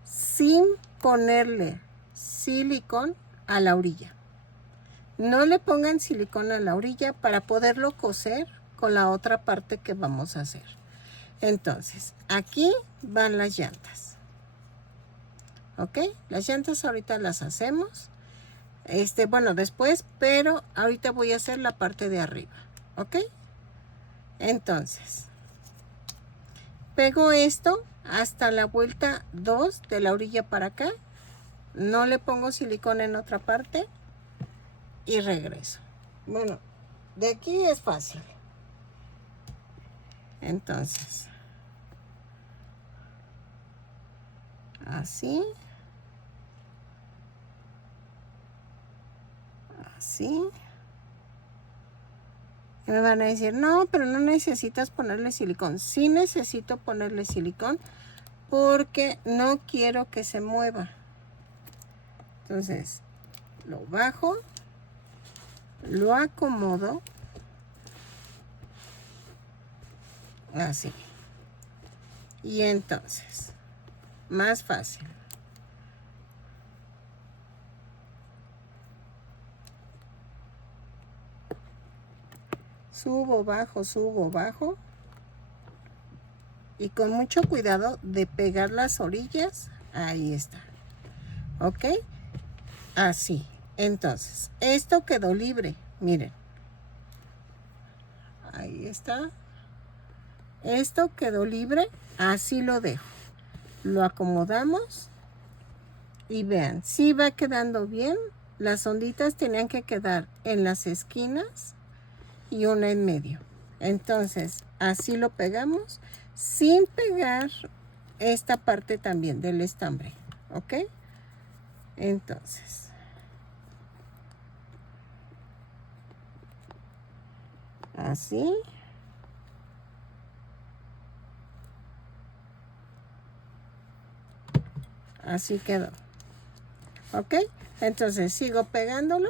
sin ponerle silicón a la orilla. No le pongan silicón a la orilla para poderlo coser con la otra parte que vamos a hacer. Entonces, aquí van las llantas. ¿Ok? Las llantas ahorita las hacemos. Bueno, después, pero ahorita voy a hacer la parte de arriba. ¿Ok? Entonces, pego esto hasta la vuelta 2 de la orilla para acá. No le pongo silicón en otra parte. Y regreso. Bueno, de aquí es fácil. Entonces, así. Así. Y me van a decir, no, pero no necesitas ponerle silicón. Sí necesito ponerle silicón porque no quiero que se mueva. Entonces, lo bajo, lo acomodo. Así. Y entonces, más fácil. Subo, bajo. Y con mucho cuidado de pegar las orillas. Ahí está. ¿Ok? Así. Entonces, esto quedó libre. Miren. Ahí está. Esto quedó libre. Así lo dejo. Lo acomodamos. Y vean, sí va quedando bien. Las onditas tenían que quedar en las esquinas y una en medio. Entonces, así lo pegamos sin pegar esta parte también del estambre. ¿Ok? Entonces, así. Así quedó. ¿Ok? Entonces sigo pegándolo.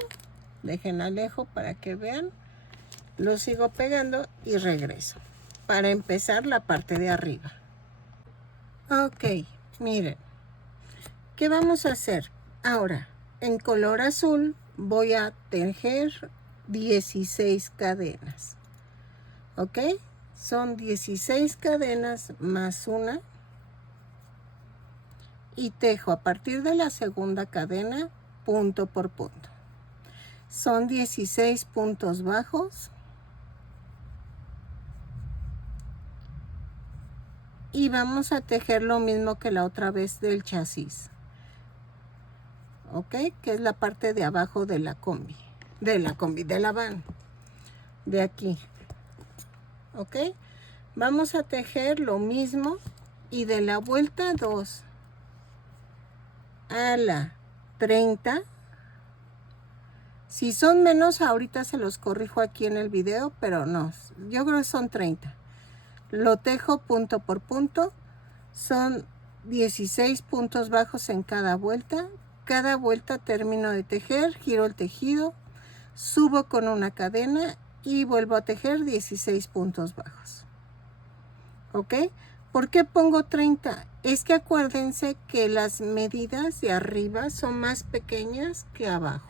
Dejen alejo para que vean. Lo sigo pegando y regreso. Para empezar la parte de arriba. Ok, miren. ¿Qué vamos a hacer? Ahora, en color azul voy a tejer 16 cadenas. ¿ok? Son 16 cadenas más una y tejo a partir de la segunda cadena punto por punto. Son 16 puntos bajos y vamos a tejer lo mismo que la otra vez del chasis, ¿ok? Que es la parte de abajo de la combi, de la van, de aquí, ¿ok? Vamos a tejer lo mismo y de la vuelta 2 a la 30, si son menos ahorita se los corrijo aquí en el video, pero no, yo creo que son 30. Lo tejo punto por punto, son 16 puntos bajos en cada vuelta termino de tejer, giro el tejido, subo con una cadena y vuelvo a tejer 16 puntos bajos, ¿ok? ¿Por qué pongo 30? Es que acuérdense que las medidas de arriba son más pequeñas que abajo.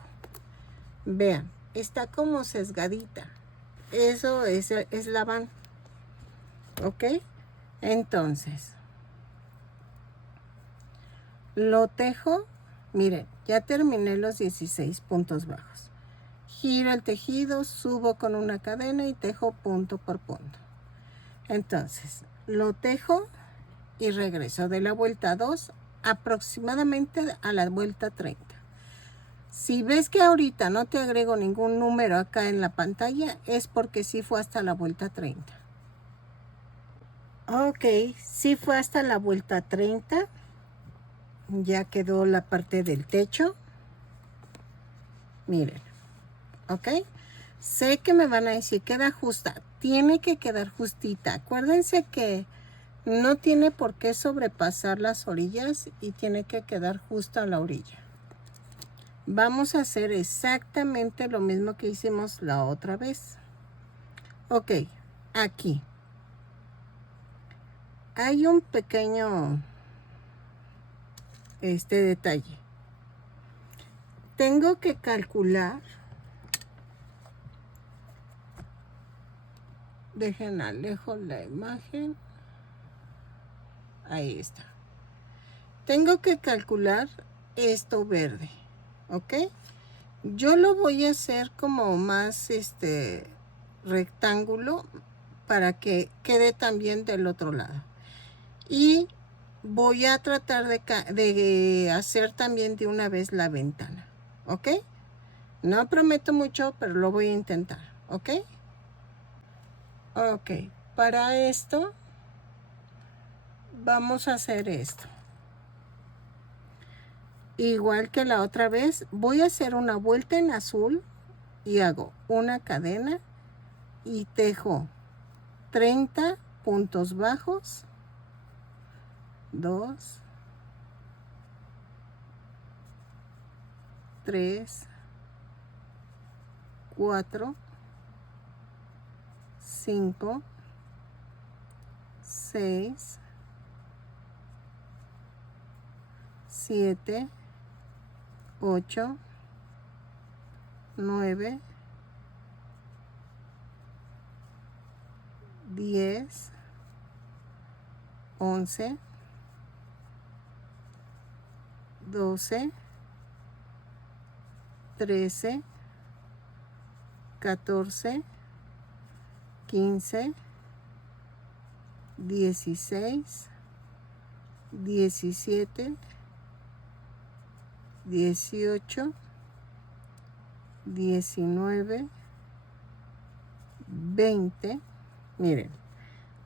Vean, está como sesgadita. Eso es la van, ¿ok? Entonces, lo tejo, miren, ya terminé los 16 puntos bajos. Giro el tejido, subo con una cadena y tejo punto por punto. Entonces, lo tejo y regreso de la vuelta 2 aproximadamente a la vuelta 30. Si ves que ahorita no te agrego ningún número acá en la pantalla, es porque sí fue hasta la vuelta 30. Ok, sí fue hasta la vuelta 30. Ya quedó la parte del techo. Miren, ok. Sé que me van a decir, queda justa. Tiene que quedar justita. Acuérdense que no tiene por qué sobrepasar las orillas y tiene que quedar justa a la orilla. Vamos a hacer exactamente lo mismo que hicimos la otra vez. Ok, aquí hay un pequeño detalle. Tengo que calcular. Dejen alejo la imagen. Ahí está. Tengo que calcular esto verde, ¿ok? Yo lo voy a hacer como más rectángulo para que quede también del otro lado. Y voy a tratar de hacer también de una vez la ventana, ¿ok? No prometo mucho, pero lo voy a intentar, ¿ok? Ok, para esto vamos a hacer esto. Igual que la otra vez, voy a hacer una vuelta en azul y hago una cadena y tejo 30 puntos bajos, 2, 3, 4, 5, 6, 7, 8, 9, 10, 11, 12, 13, 14, 15, 16, 17, 18, 19, 20. Miren,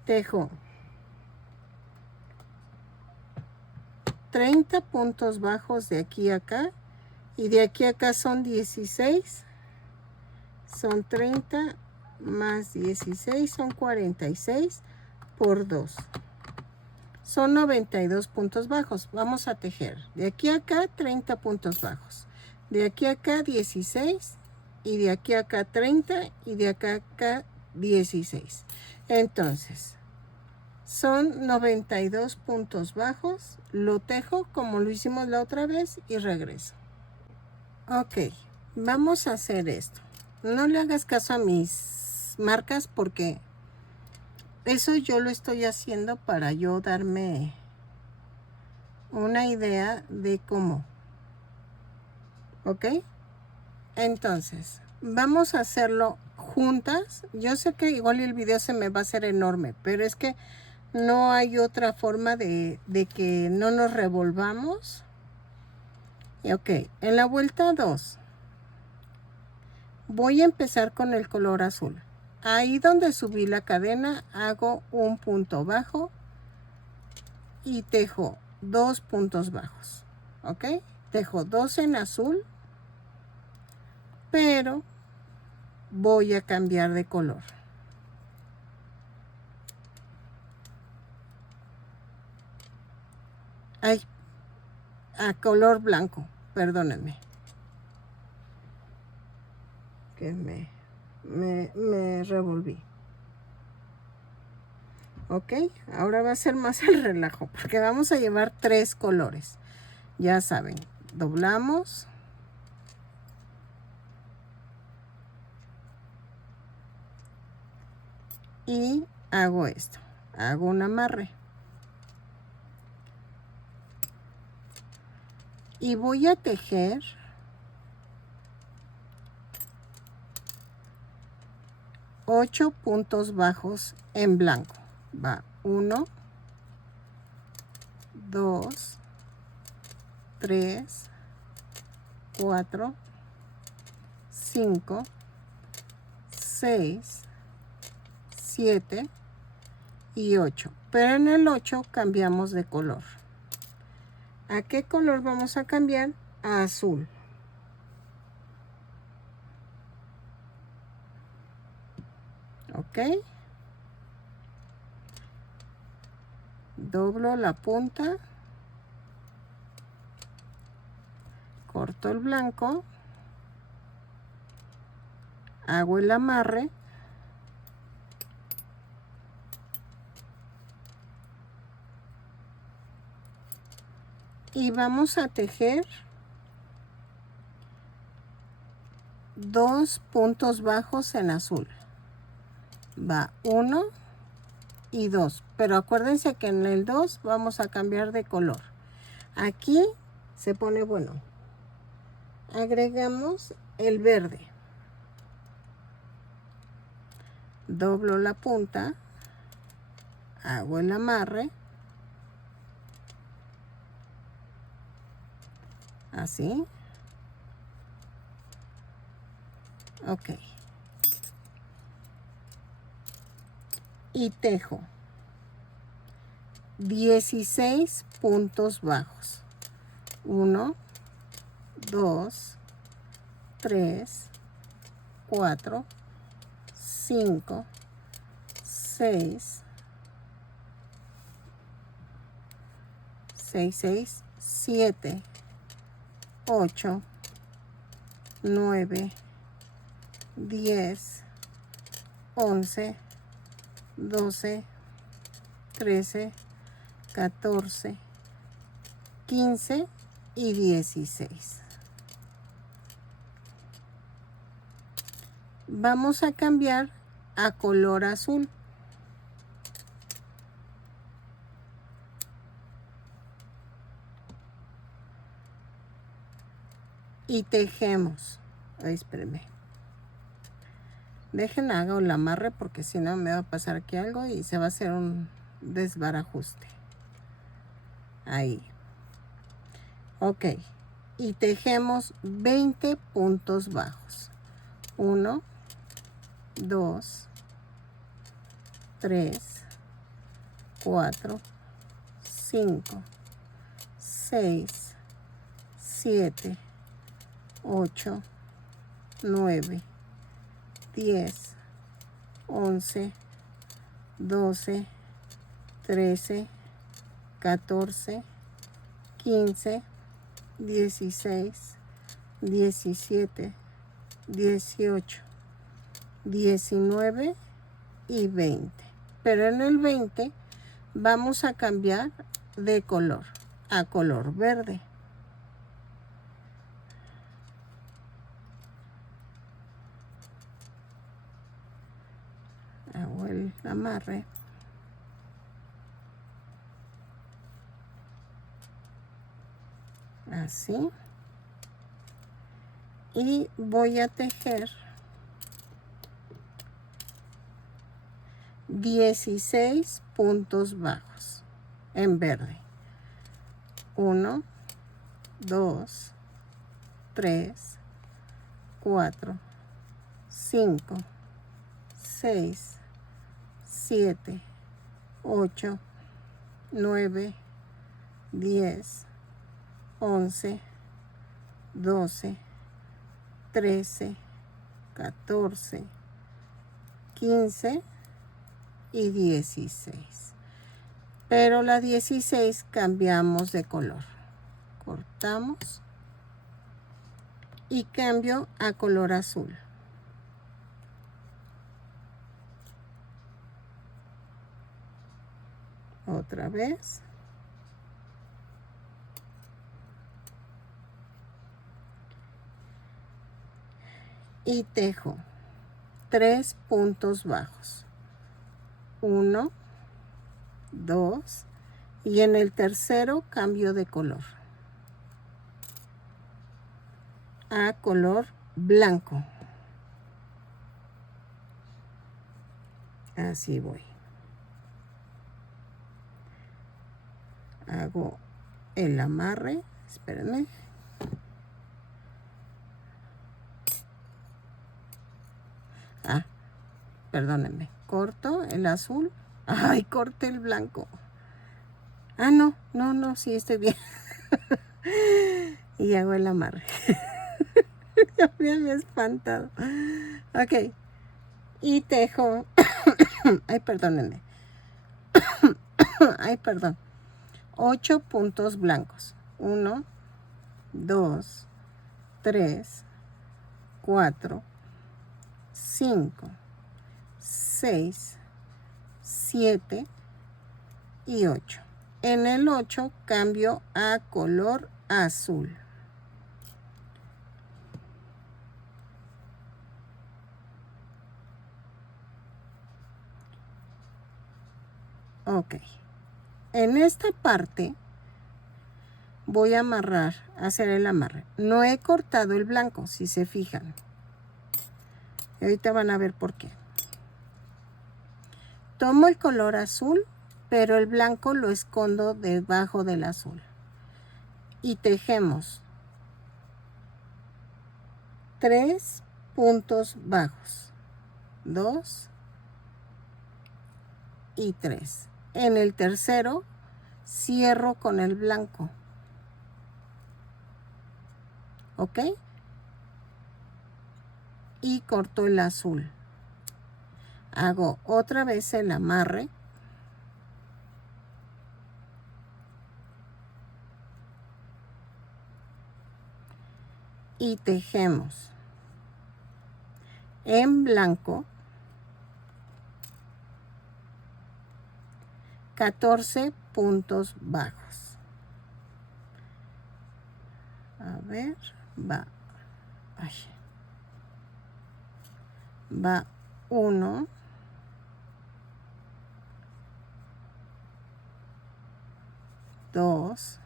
tejo 30 puntos bajos de aquí a acá y de aquí a acá son 16. Son 30 más 16, son 46 por 2. Son 92 puntos bajos. Vamos a tejer de aquí a acá 30 puntos bajos. De aquí a acá 16 y de aquí a acá 30 y de acá a acá 16. Entonces, son 92 puntos bajos. Lo tejo como lo hicimos la otra vez y regreso. Ok, vamos a hacer esto. No le hagas caso a mis marcas porque Eso yo lo estoy haciendo para yo darme una idea de cómo. ¿Ok? Entonces, vamos a hacerlo juntas. Yo sé que igual el video se me va a hacer enorme, pero es que no hay otra forma de que no nos revolvamos. Ok, en la vuelta 2 voy a empezar con el color azul. Ahí donde subí la cadena hago un punto bajo y tejo 2 puntos bajos. ¿Ok? Tejo 2 en azul, pero voy a cambiar de color. Ay, a color blanco, perdónenme. Que me revolví. Ok, ahora va a ser más el relajo, porque vamos a llevar 3 colores. Ya saben, doblamos. Y hago esto. Hago un amarre. Y voy a tejer 8 puntos bajos en blanco. Va 1, 2, 3, 4, 5, 6, 7 y 8. Pero en el 8 cambiamos de color. ¿A qué color vamos a cambiar? A azul. ¿Ok? Doblo la punta. Corto el blanco. Hago el amarre. Y vamos a tejer 2 puntos bajos en azul. Va 1 y 2. Pero acuérdense que en el 2 vamos a cambiar de color. Aquí se pone bueno. Agregamos el verde. Doblo la punta. Hago el amarre. Así. Ok. Y tejo 16 puntos bajos. 1, 2, 3, 4, 5, 6, 7, 8, 9, 10, 11, 12, 13, 14, 15 y 16. Vamos a cambiar a color azul. Y tejemos. Ay, espérenme. Dejen hago el amarre porque si no me va a pasar aquí algo y se va a hacer un desbarajuste. Ahí. Ok. Y tejemos 20 puntos bajos. 1, 2, 3, 4, 5, 6, 7, 8, 9, 10, 11, 12, 13, 14, 15, 16, 17, 18, 19 y 20. Pero en el 20 vamos a cambiar de color a color verde. Hago el amarre. así, y voy a tejer 16 puntos bajos en verde. 1, 2, 3, 4, 5, 6, 7, 8, 9, 10, 11, 12, 13, 14, 15 y 16. Pero la 16 cambiamos de color. Cortamos y cambio a color azul. Otra vez. Y tejo 3 puntos bajos. 1, 2, y en el tercero cambio de color a color blanco. Así voy. Hago el amarre. Espérenme. Perdónenme. Corto el azul. Ay, corté el blanco. No, sí estoy bien. Y hago el amarre. Ya me había espantado. Ok. Y tejo. Ay, perdónenme. Ay, perdón. 8 puntos blancos. 1, 2, 3, 4, 5, 6, 7 y 8. En el 8 cambio a color azul. Ok. En esta parte voy a amarrar, hacer el amarre. No he cortado el blanco, si se fijan. Y ahorita van a ver por qué. Tomo el color azul, pero el blanco lo escondo debajo del azul. Y tejemos 3 puntos bajos. 2 y 3. En el tercero cierro con el blanco. ¿Ok? Y corto el azul. Hago otra vez el amarre. Y tejemos en blanco 14 puntos bajos. A ver, va. Ay. Va 1, 2,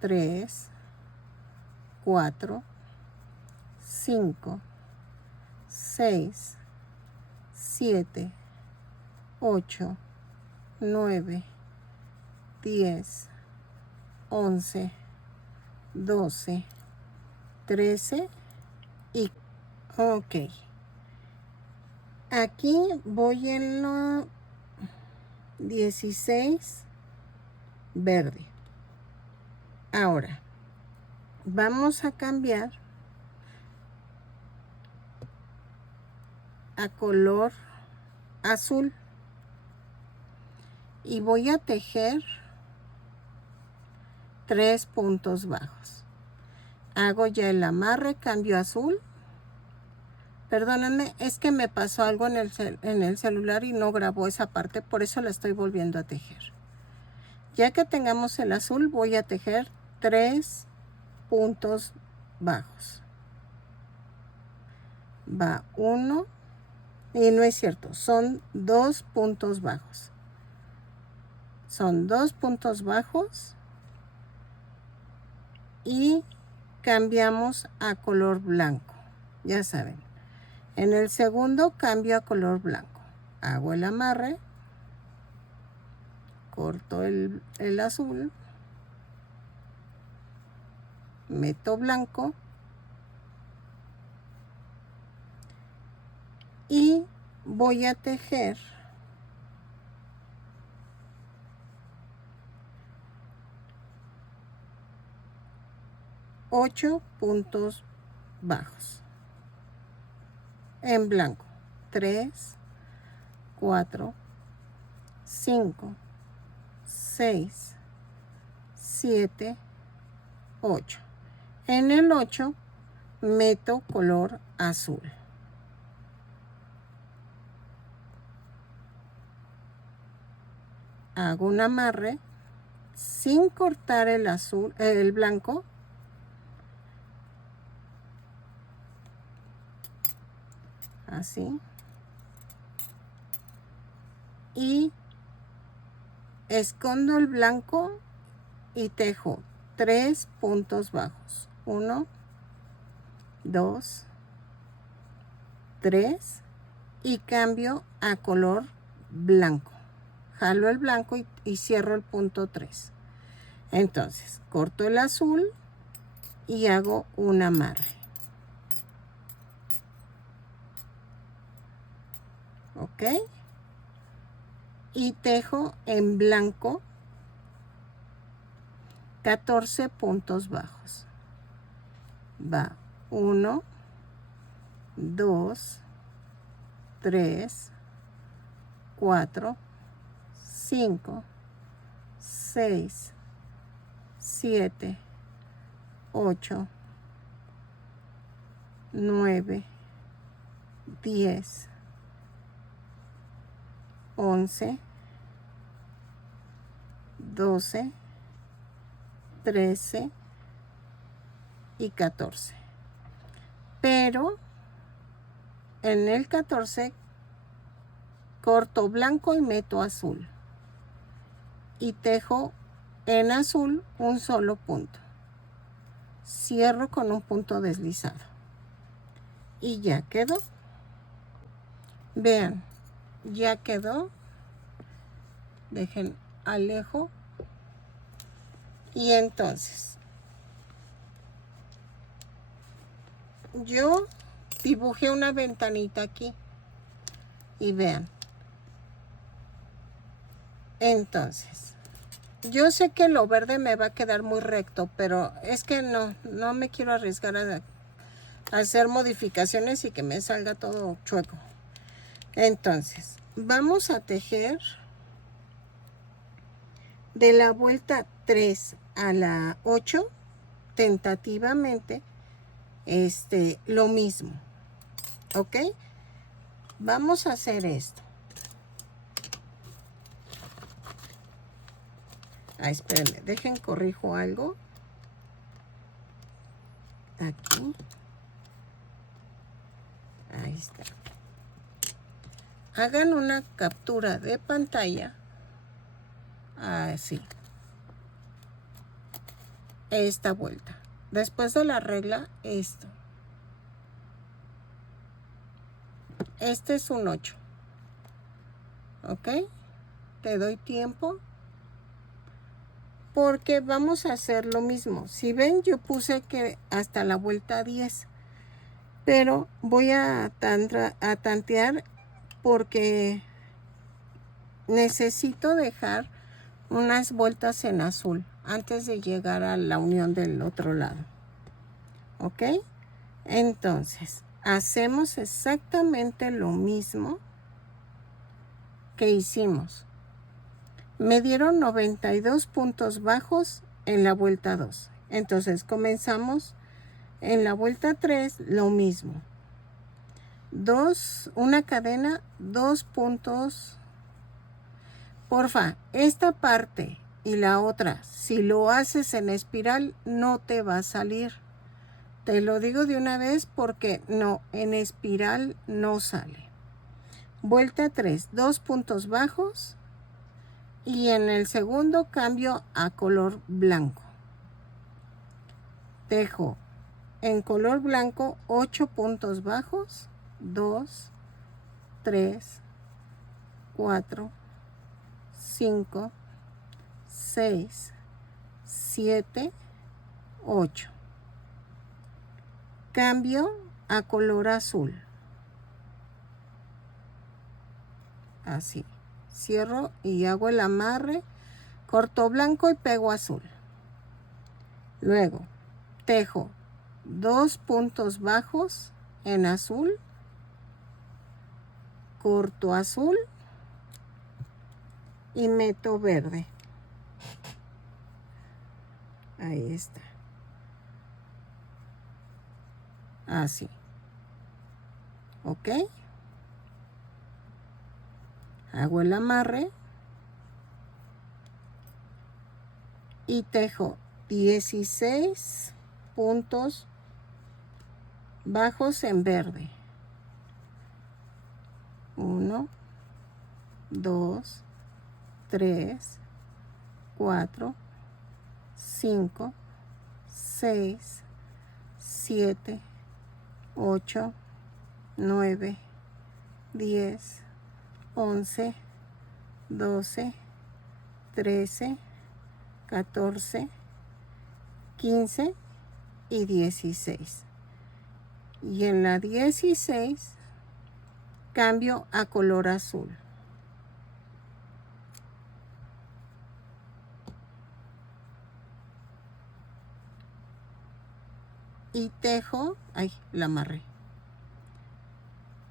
3, 4, 5, 6, 7, 8, 9, 10, 11, 12, 13 y... Ok. Aquí voy en la 16 verde. Ahora, vamos a cambiar a color azul. Y voy a tejer 3 puntos bajos. Hago ya el amarre, cambio a azul. Perdónenme, es que me pasó algo en el celular y no grabó esa parte, por eso la estoy volviendo a tejer. Ya que tengamos el azul, voy a tejer 3 puntos bajos. Va 1, y no es cierto, son 2 puntos bajos. Son 2 puntos bajos y cambiamos a color blanco. Ya saben, en el segundo cambio a color blanco. Hago el amarre, corto el azul, meto blanco y voy a tejer 8 puntos bajos en blanco. 3, 4, 5, 6, 7, 8. En el 8 meto color azul. Hago un amarre sin cortar el azul, el blanco. Así. Y escondo el blanco y tejo 3 puntos bajos. 1, 2, 3 y cambio a color blanco. Jalo el blanco y cierro el punto 3. Entonces, corto el azul y hago un amarre. ¿Ok? Y tejo en blanco 14 puntos bajos. Va 1, 2, 3, 4, 5, 6, 7, 8, 9, 10, 11, 12, 13 y 14. Pero en el 14 corto blanco y meto azul. Y tejo en azul un solo punto. Cierro con un punto deslizado. Y ya quedó. Vean, ya quedó. Dejen, alejo. Y entonces, yo dibujé una ventanita aquí. Y vean. Entonces, yo sé que lo verde me va a quedar muy recto, pero es que no me quiero arriesgar a hacer modificaciones y que me salga todo chueco. Entonces, vamos a tejer de la vuelta 3 a la 8, tentativamente, lo mismo. ¿Ok? Vamos a hacer esto. Espérenme, dejen corrijo algo. Aquí. Ahí está. Hagan una captura de pantalla. Así. Esta vuelta. Después de la regla, esto. Este es un 8. ¿Ok? Te doy tiempo. Porque vamos a hacer lo mismo. Si ven, yo puse que hasta la vuelta 10. Pero voy a tantear porque necesito dejar unas vueltas en azul antes de llegar a la unión del otro lado. ¿Ok? Entonces, hacemos exactamente lo mismo que hicimos. Me dieron 92 puntos bajos en la vuelta 2. Entonces, comenzamos en la vuelta 3 lo mismo. Una cadena, 2 puntos. Porfa, esta parte y la otra, si lo haces en espiral, no te va a salir. Te lo digo de una vez porque no, en espiral no sale. Vuelta 3, 2 puntos bajos. Y en el segundo cambio a color blanco. tejo en color blanco 8 puntos bajos, 2, 3, 4, 5, 6, 7, 8. Cambio a color azul. Así. Cierro y hago el amarre, corto blanco y pego azul. Luego tejo 2 puntos bajos en azul, corto azul y meto verde. Ahí está. Así. ¿Ok? Hago el amarre y tejo 16 puntos bajos en verde. 1, 2, 3, 4, 5, 6, 7, 8, 9, 10, 11, 12, 13, 14, 15 y 16. Y en la 16 cambio a color azul. Y tejo, la amarré,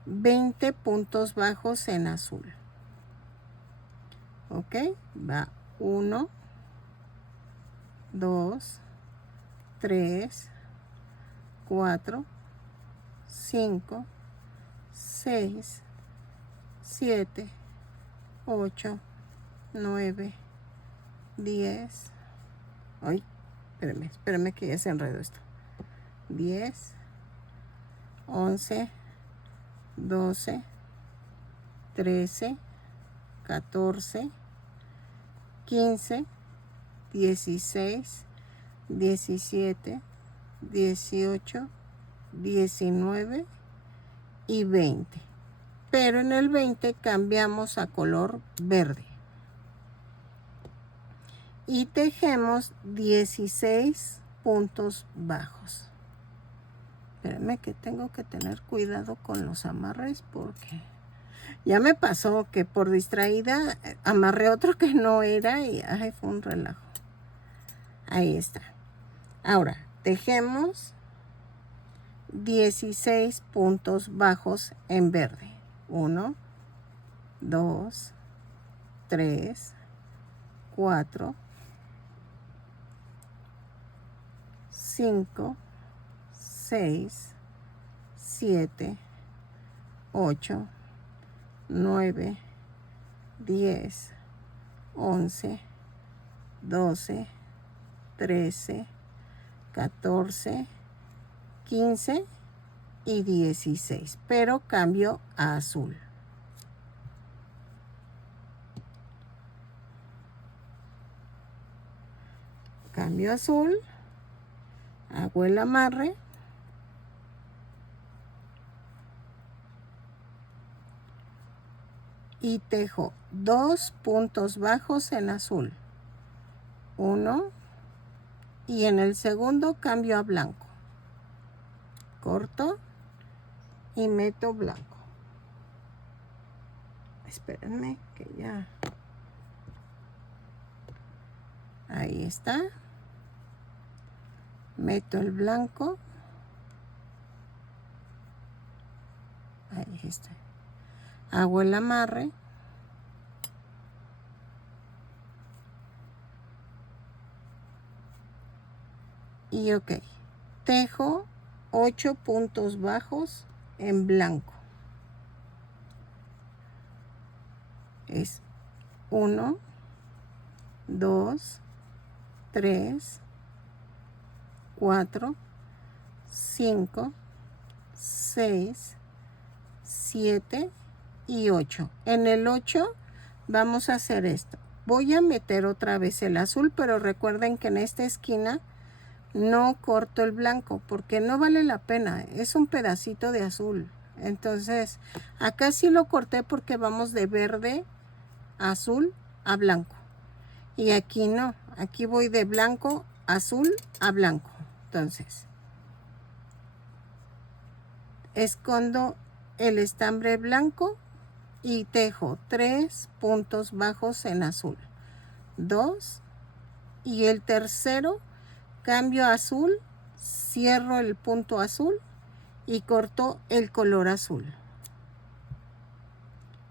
20 puntos bajos en azul. Ok, va 1, 2, 3, 4, 5, 6, 7, 8, 9, 10. Ay, espérame que ya se enredó esto. 10, 11, 12, 13, 14, 15, 16, 17, 18, 19 y 20. Pero en el 20 cambiamos a color verde. Y tejemos 16 puntos bajos. Espérenme que tengo que tener cuidado con los amarres porque ya me pasó que por distraída amarré otro que no era y fue un relajo. Ahí está. Ahora tejemos 16 puntos bajos en verde. 1, 2, 3, 4, 5, 6, 7, 8, 9, 10, 11, 12, 13, 14, 15 y 16, pero cambio a azul. Cambio a azul, hago el amarre y tejo 2 puntos bajos en azul. 1 y en el segundo cambio a blanco. Corto y meto blanco. Espérenme que ya. Ahí está. Meto el blanco. Ahí está. Hago el amarre. Y ok. Tejo 8 puntos bajos en blanco. Es 1, 2, 3, 4, 5, 6, 7 y 8. En el 8 vamos a hacer esto. Voy a meter otra vez el azul, pero recuerden que en esta esquina no corto el blanco porque no vale la pena, es un pedacito de azul. Entonces acá sí lo corté porque vamos de verde a azul a blanco, y aquí no, aquí voy de blanco azul a blanco. Entonces escondo el estambre blanco y tejo 3 puntos bajos en azul, 2, y el tercero cambio a azul, cierro el punto azul y corto el color azul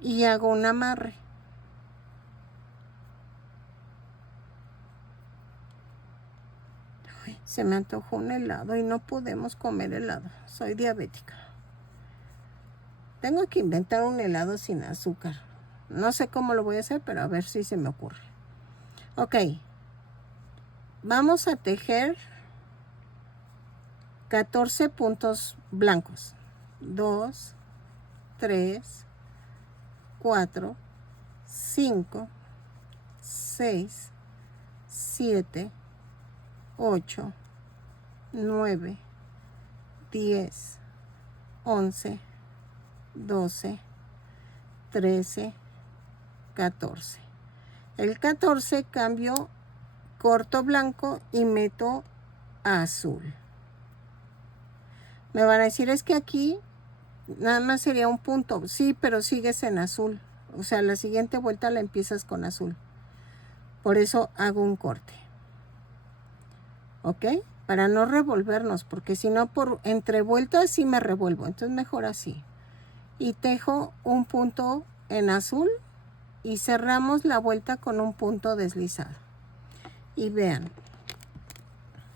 y hago un amarre. Ay, se me antojó un helado y no podemos comer helado, soy diabética. Tengo que inventar un helado sin azúcar. No sé cómo lo voy a hacer, pero a ver si se me ocurre. Ok, vamos a tejer 14 puntos blancos. 2, 3, 4, 5, 6, 7, 8, 9, 10, 11, 12, 13, 14. El 14 cambio, corto blanco y meto azul. Me van a decir, es que aquí nada más sería un punto. Sí, pero sigues en azul. O sea, la siguiente vuelta la empiezas con azul. Por eso hago un corte. ¿Ok? Para no revolvernos, porque si no, por entre vueltas sí me revuelvo. Entonces mejor así. Y tejo un punto en azul y cerramos la vuelta con un punto deslizado. Y vean,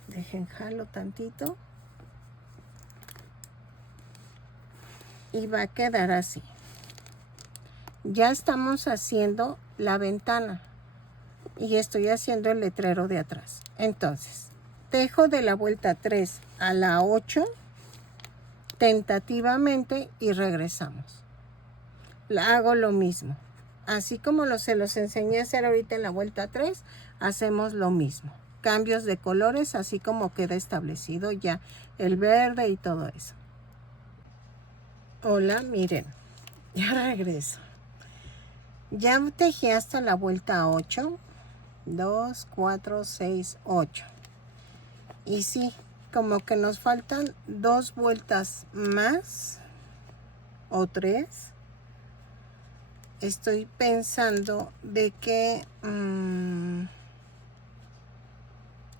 dejen jalo tantito. Y va a quedar así. Ya estamos haciendo la ventana y estoy haciendo el letrero de atrás. Entonces, tejo de la vuelta 3 a la 8 tentativamente y regresamos. Hago lo mismo. Así como se los enseñé a hacer ahorita en la vuelta 3, hacemos lo mismo. Cambios de colores, así como queda establecido ya el verde y todo eso. Hola, miren, ya regreso. Ya tejí hasta la vuelta 8. 2, 4, 6, 8. Y sí, como que nos faltan 2 vueltas más o 3. Estoy pensando de que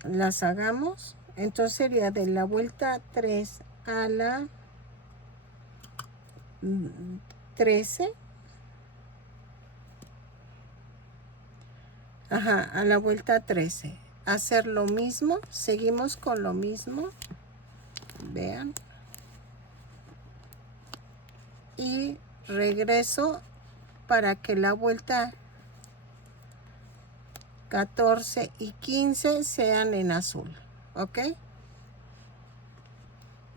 las hagamos. Entonces sería de la vuelta 3 a la 13. Ajá, a la vuelta 13. Hacer lo mismo. Seguimos con lo mismo. Vean. Y regreso para que la vuelta 14 y 15 sean en azul. ¿Ok?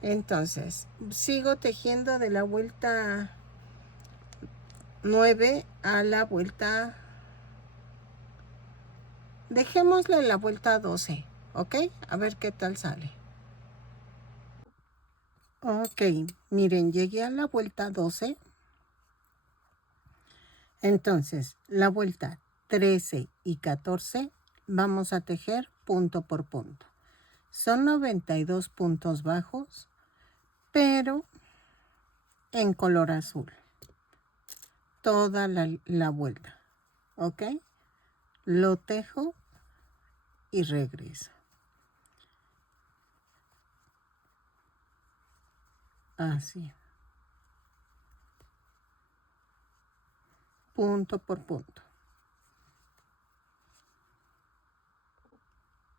Entonces, sigo tejiendo de la vuelta 9 a la vuelta... Dejémosle la vuelta 12. ¿Ok? A ver qué tal sale. Ok, miren, llegué a la vuelta 12. Entonces, la vuelta 13 y 14 vamos a tejer punto por punto. Son 92 puntos bajos, pero en color azul. Toda la vuelta. ¿Ok? Lo tejo y regreso. Así. Punto por punto.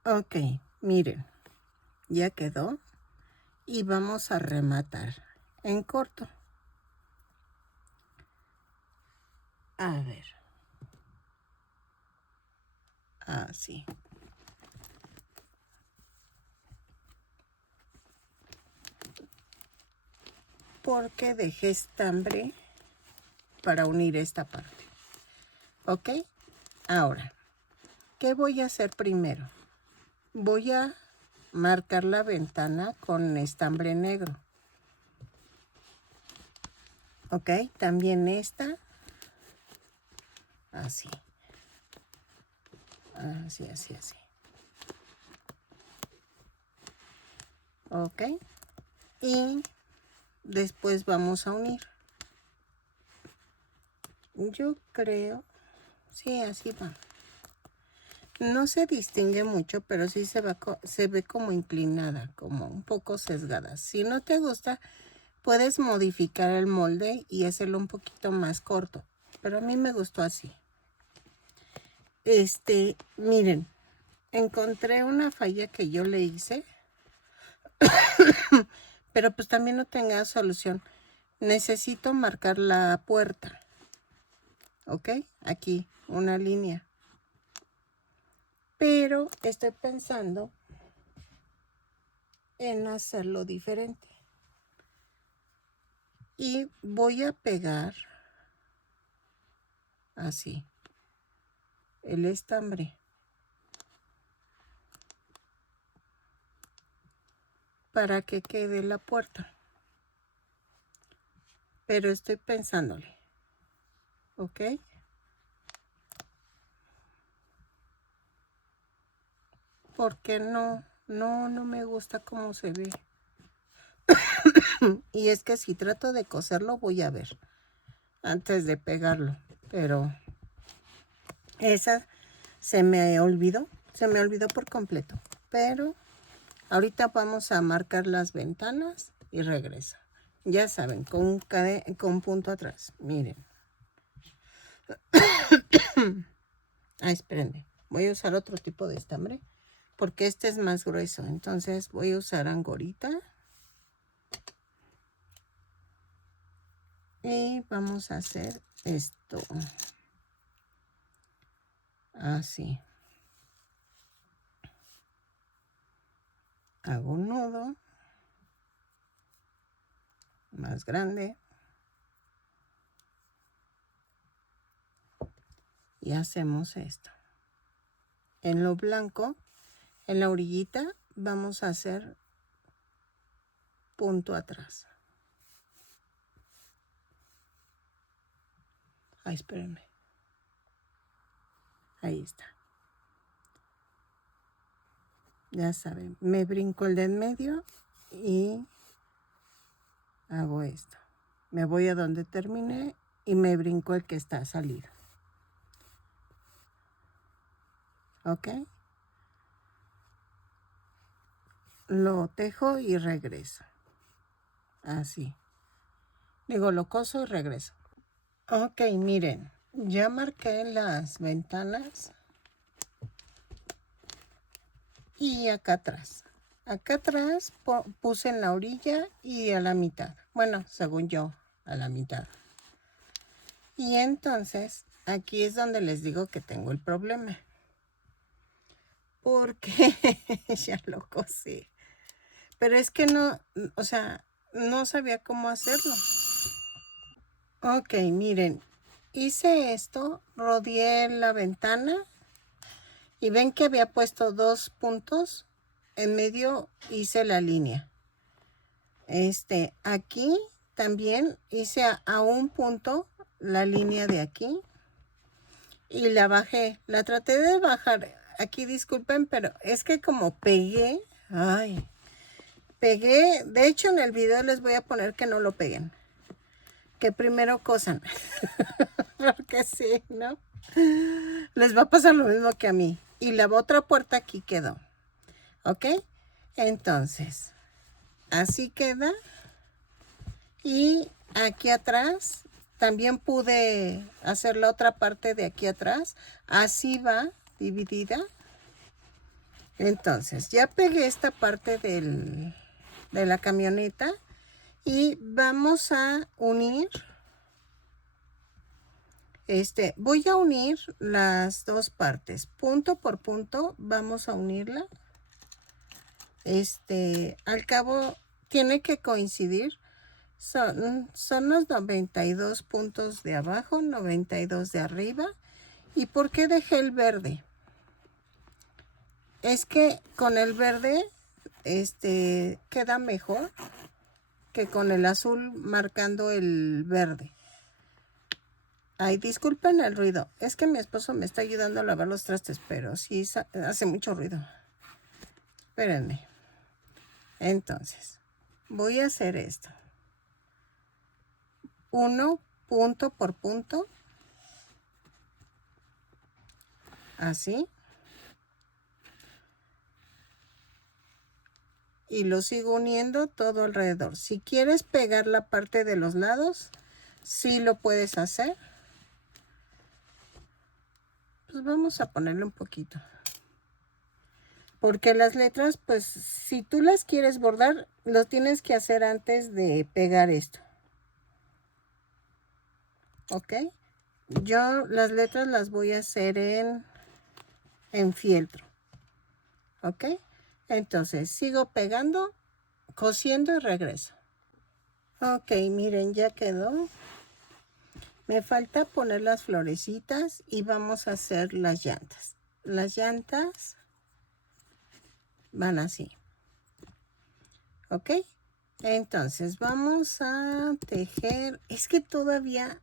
Ok, miren. Ya quedó. Y vamos a rematar en corto. A ver. Así. Porque dejé estambre para unir esta parte. ¿Ok? Ahora, ¿qué voy a hacer primero? Voy a marcar la ventana con estambre negro. Ok, también esta. Así. Así, así, así. Ok. Y después vamos a unir. Yo creo, sí, así va. No se distingue mucho, pero sí se ve como inclinada, como un poco sesgada. Si no te gusta, puedes modificar el molde y hacerlo un poquito más corto. Pero a mí me gustó así. Miren, encontré una falla que yo le hice. Pero pues también no tenga solución. Necesito marcar la puerta. ¿Ok? Aquí, una línea. Pero estoy pensando en hacerlo diferente. Y voy a pegar así el estambre para que quede la puerta. Pero estoy pensándole. ¿Ok? Porque no me gusta cómo se ve. Y es que si trato de coserlo voy a ver antes de pegarlo. Pero esa se me olvidó por completo. Pero ahorita vamos a marcar las ventanas y regreso. Ya saben, con punto atrás. Miren. Espérenme. Voy a usar otro tipo de estambre porque este es más grueso. Entonces voy a usar angorita. Y vamos a hacer esto. Así. Hago un nudo más grande. Y hacemos esto. En lo blanco, en la orillita, vamos a hacer punto atrás. Espérenme. Ahí está. Ya saben, me brinco el de en medio y hago esto. Me voy a donde terminé y me brinco el que está salido. ¿Ok? Lo tejo y regreso. Así. Digo, lo coso y regreso. Ok, miren. Ya marqué las ventanas. Y acá atrás. Acá atrás puse en la orilla y a la mitad. Bueno, según yo, a la mitad. Y entonces, aquí es donde les digo que tengo el problema. Porque ya lo cosí. Pero es que no, o sea, no sabía cómo hacerlo. Ok, miren. Hice esto, rodeé la ventana. Y ven que había puesto 2 puntos. En medio hice la línea. Aquí también hice a un punto la línea de aquí. Y la bajé. La traté de bajar. Aquí disculpen, pero es que como pegué. Pegué. De hecho, en el video les voy a poner que no lo peguen. Que primero cosan. Porque sí, ¿no? Les va a pasar lo mismo que a mí. Y la otra puerta aquí quedó. ¿Ok? Entonces, así queda. Y aquí atrás también pude hacer la otra parte de aquí atrás. Así va dividida. Entonces, ya pegué esta parte de la camioneta. Y vamos a unir. Voy a unir las dos partes. Punto por punto vamos a unirla. Al cabo tiene que coincidir. Son los 92 puntos de abajo, 92 de arriba. ¿Y por qué dejé el verde? Es que con el verde queda mejor que con el azul marcando el verde. Ay, disculpen el ruido. Es que mi esposo me está ayudando a lavar los trastes, pero sí hace mucho ruido. Espérenme. Entonces, voy a hacer esto. Uno punto por punto. Así. Y lo sigo uniendo todo alrededor. Si quieres pegar la parte de los lados, sí lo puedes hacer. Pues vamos a ponerle un poquito. Porque las letras, pues si tú las quieres bordar, lo tienes que hacer antes de pegar esto. ¿Ok? Yo las letras las voy a hacer en fieltro. ¿Ok? Entonces sigo pegando, cosiendo y regreso. Ok, miren, ya quedó. Me falta poner las florecitas y vamos a hacer las llantas. Las llantas van así. ¿Ok? Entonces vamos a tejer. Es que todavía,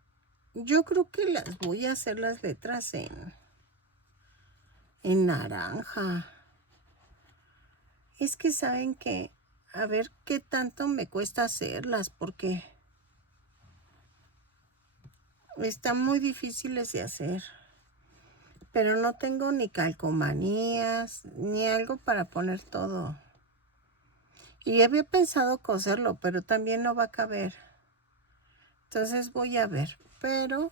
yo creo que las voy a hacer las letras en naranja. Es que saben que, a ver qué tanto me cuesta hacerlas, porque están muy difíciles de hacer. Pero no tengo ni calcomanías, ni algo para poner todo. Y había pensado coserlo, pero también no va a caber. Entonces voy a ver, pero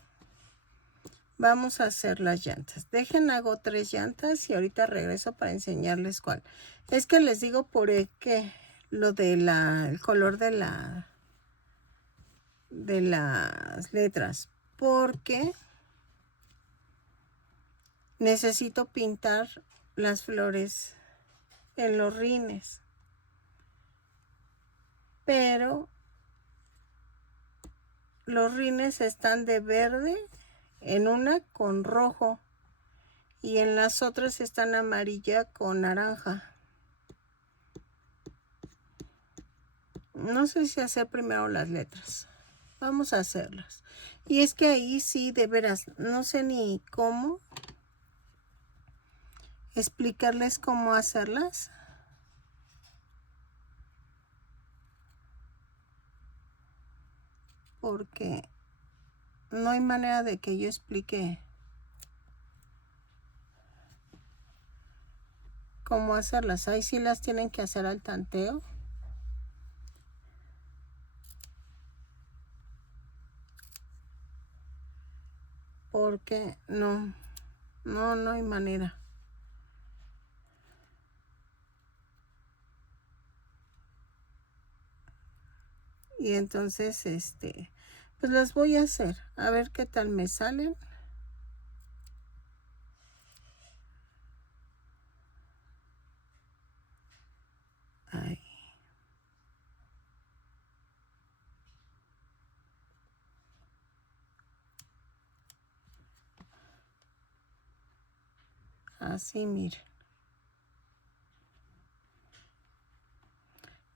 vamos a hacer las llantas. Hago 3 llantas y ahorita regreso para enseñarles cuál. Es que les digo por qué lo de el color de las letras, porque necesito pintar las flores en los rines, pero los rines están de verde en una con rojo y en las otras están amarilla con naranja. No sé si hacer primero las letras. Vamos a hacerlas. Y es que ahí sí, de veras, no sé ni cómo explicarles cómo hacerlas. Porque no hay manera de que yo explique cómo hacerlas. Ahí sí las tienen que hacer al tanteo. Porque no hay manera. Y entonces, pues las voy a hacer. A ver qué tal me salen. Ahí. Así, miren.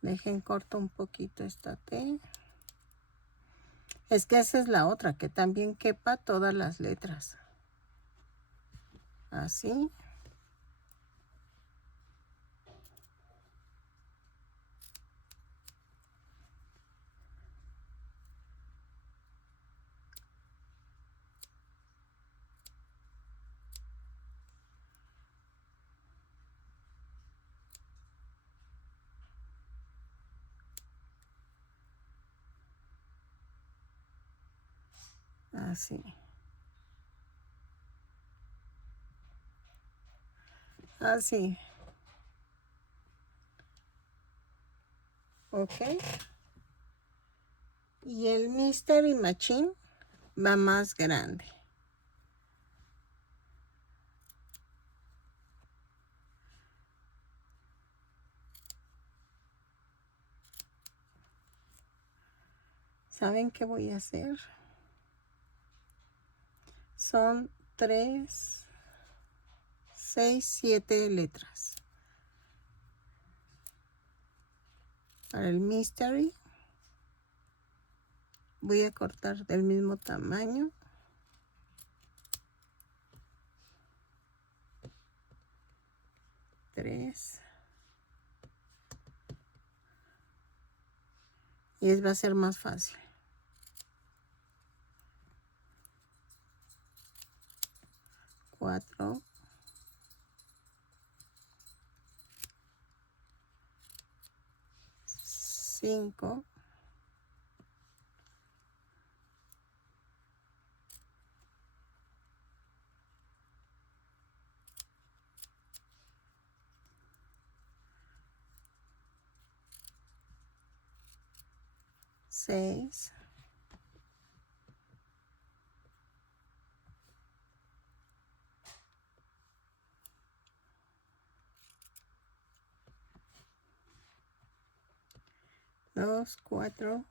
Dejen corto un poquito esta T. Es que esa es la otra, que también quepa todas las letras. Así. Así. Así. Ok. Y el Mystery Machine va más grande. ¿Saben qué voy a hacer? Son 3, 6, 7 letras. Para el mystery voy a cortar del mismo tamaño. Tres. Y va a ser más fácil. 4. 5. 6. 2, 4,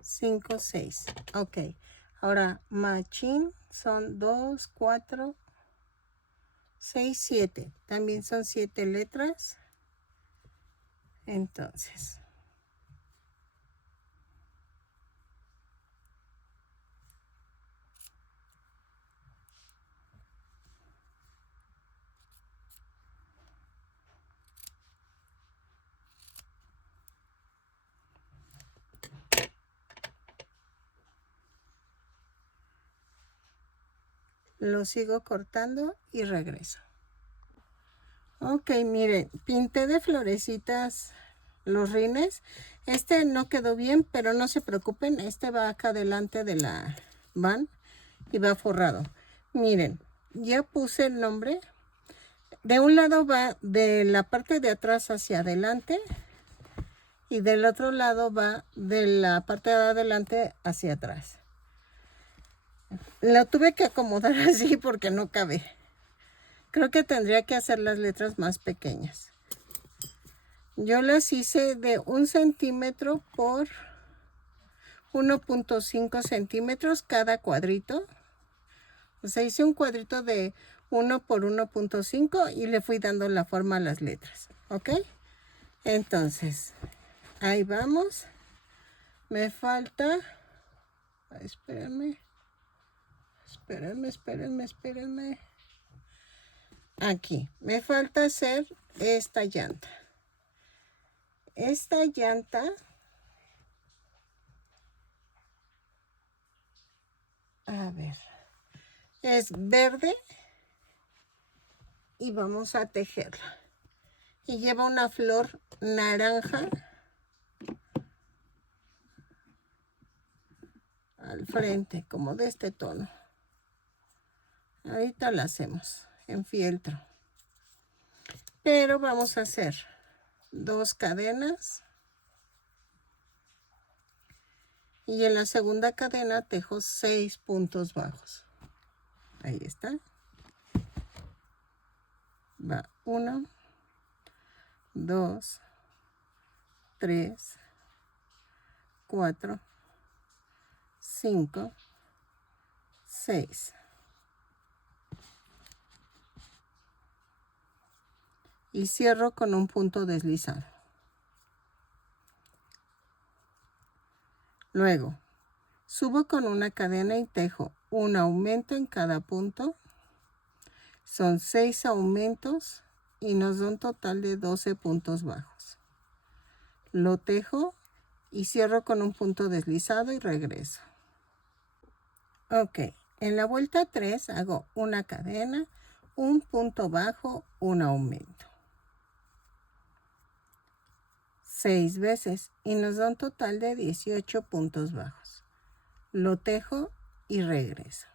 5, 6. Ok. Ahora, machín son 2, 4, 6, 7. También son 7 letras. Entonces, lo sigo cortando y regreso. Ok, miren, pinté de florecitas los rines. Este no quedó bien, pero no se preocupen. Este va acá delante de la van y va forrado. Miren, ya puse el nombre. De un lado va de la parte de atrás hacia adelante y del otro lado va de la parte de adelante hacia atrás. La tuve que acomodar así porque no cabe. Creo que tendría que hacer las letras más pequeñas. Yo las hice de 1 centímetro por 1.5 centímetros cada cuadrito. O sea, hice un cuadrito de 1 por 1.5 y le fui dando la forma a las letras. ¿Ok? Entonces, ahí vamos. Me falta... Espérenme. Aquí. Me falta hacer esta llanta. Esta llanta... A ver. Es verde. Y vamos a tejerla. Y lleva una flor naranja al frente, como de este tono. Ahorita la hacemos en fieltro. Pero vamos a hacer 2 cadenas. Y en la segunda cadena tejo 6 puntos bajos. Ahí está. Va 1, 2, 3, 4, 5, 6. Y cierro con un punto deslizado. Luego, subo con una cadena y tejo un aumento en cada punto. Son 6 aumentos y nos da un total de 12 puntos bajos. Lo tejo y cierro con un punto deslizado y regreso. Ok, en la vuelta 3 hago una cadena, un punto bajo, un aumento. 6 veces y nos da un total de 18 puntos bajos. Lo tejo y regreso.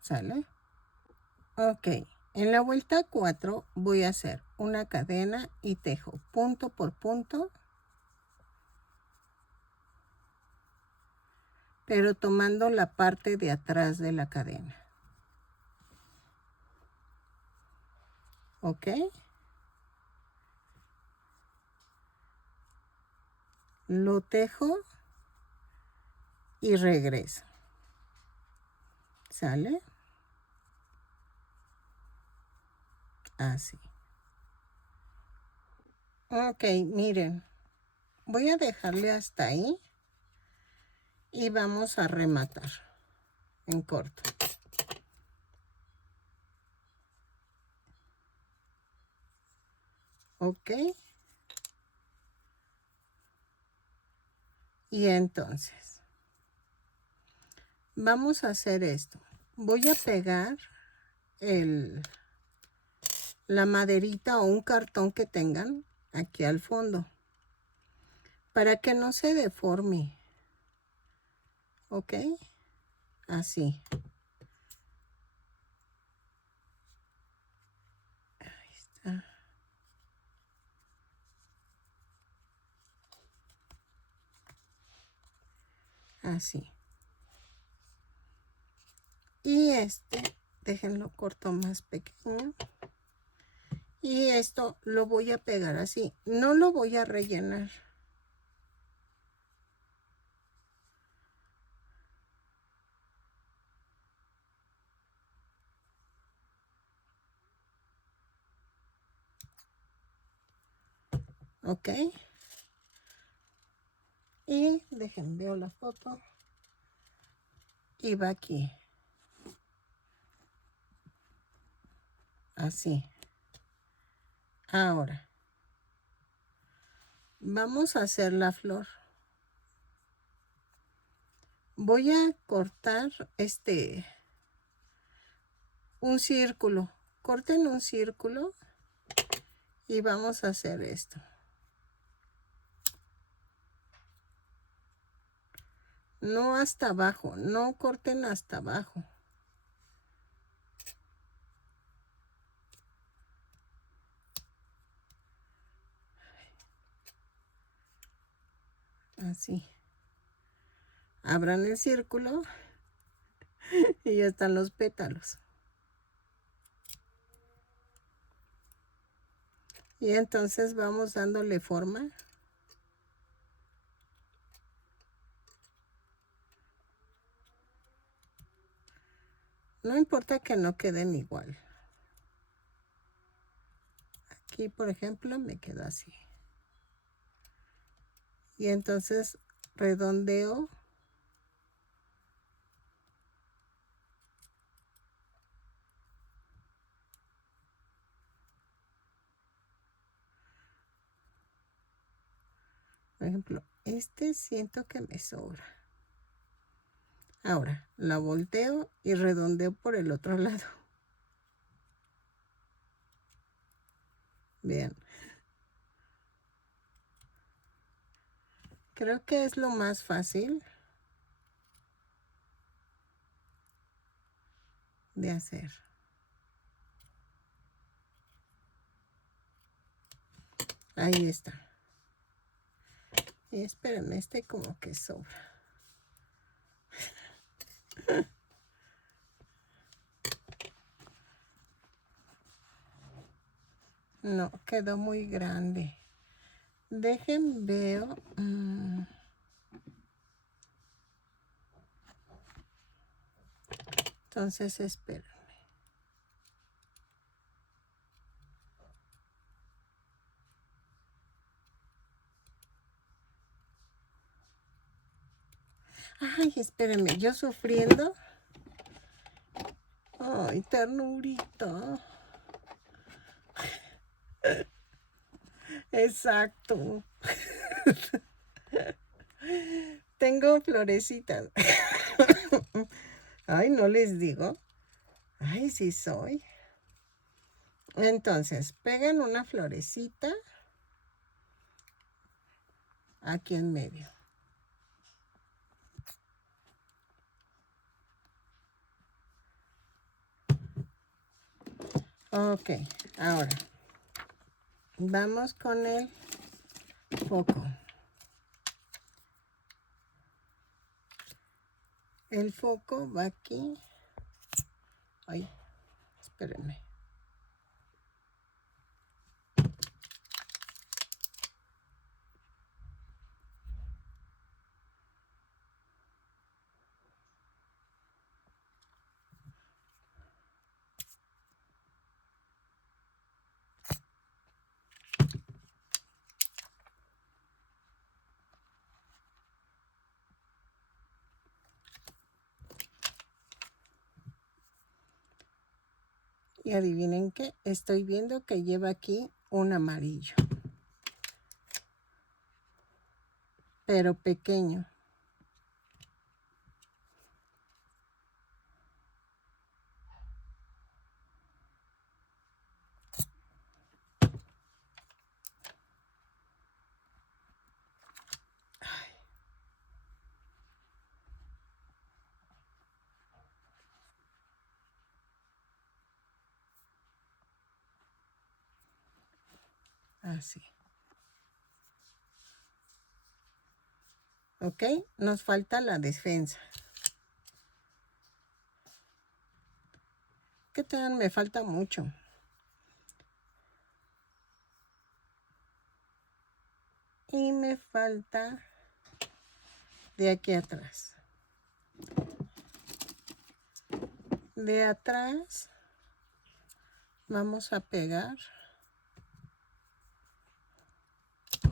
¿Sale? Ok, en la vuelta 4 voy a hacer una cadena y tejo punto por punto, pero tomando la parte de atrás de la cadena. ¿Ok? Lo tejo y regreso. ¿Sale? Así. Ok, miren. Voy a dejarle hasta ahí. Y vamos a rematar en corto. Ok. Y entonces, vamos a hacer esto. Voy a pegar la maderita o un cartón que tengan aquí al fondo. Para que no se deforme. ¿Ok? Así. Ahí está. Así. Y déjenlo corto más pequeño. Y esto lo voy a pegar así. No lo voy a rellenar. ¿Ok? Y dejen, veo la foto. Y va aquí. Así. Ahora. Vamos a hacer la flor. Voy a cortar un círculo. Corten un círculo. Y vamos a hacer esto. No hasta abajo. No corten hasta abajo. Así. Abran el círculo. Y ya están los pétalos. Y entonces vamos dándole forma. No importa que no queden igual. Aquí, por ejemplo, me queda así. Y entonces redondeo. Por ejemplo, siento que me sobra. Ahora, la volteo y redondeo por el otro lado. Bien. Creo que es lo más fácil de hacer. Ahí está. Y espérenme, como que sobra. No, quedó muy grande. Dejen, veo. Entonces, espérenme. Ay, espérenme, yo sufriendo. Ay, ternurita. Exacto. Tengo florecitas. Ay, no les digo. Ay, sí soy. Entonces, pegan una florecita aquí en medio. Ok, ahora vamos con el foco. El foco va aquí. Ay, espérenme. Y adivinen qué, estoy viendo que lleva aquí un amarillo, pero pequeño. Así. Ok, nos falta la defensa. ¿Qué tal? Me falta mucho. Y me falta de aquí atrás. De atrás vamos a pegar.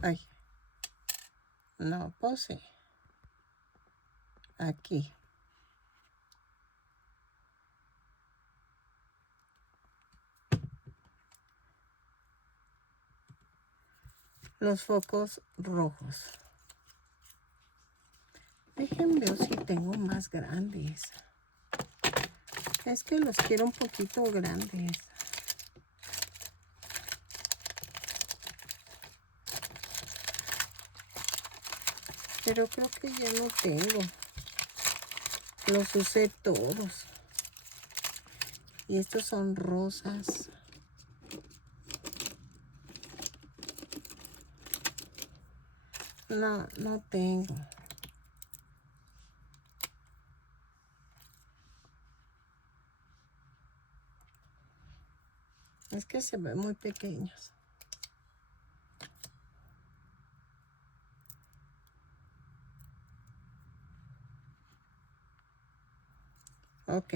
Ay, no pose. Aquí. Los focos rojos. Déjenme ver si tengo más grandes. Es que los quiero un poquito grandes. Pero creo que ya no tengo. Los usé todos. Y estos son rosas. No, no tengo. Es que se ven muy pequeños. Ok.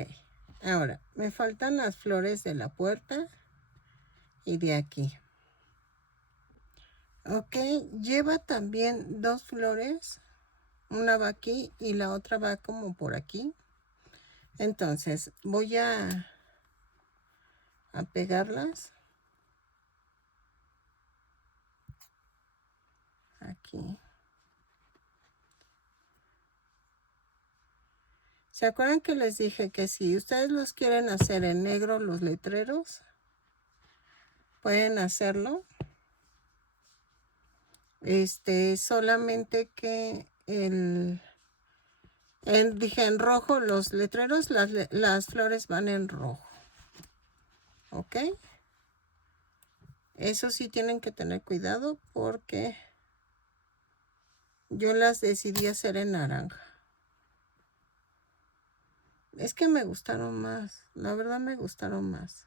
Ahora, me faltan las flores de la puerta y de aquí. Ok, lleva también dos flores. Una va aquí y la otra va como por aquí. Entonces, voy a pegarlas. Aquí. ¿Se acuerdan que les dije que si ustedes los quieren hacer en negro los letreros, pueden hacerlo? Solamente que dije en rojo los letreros, las flores van en rojo. ¿Ok? Eso sí tienen que tener cuidado porque yo las decidí hacer en naranja. Es que me gustaron más, la verdad me gustaron más.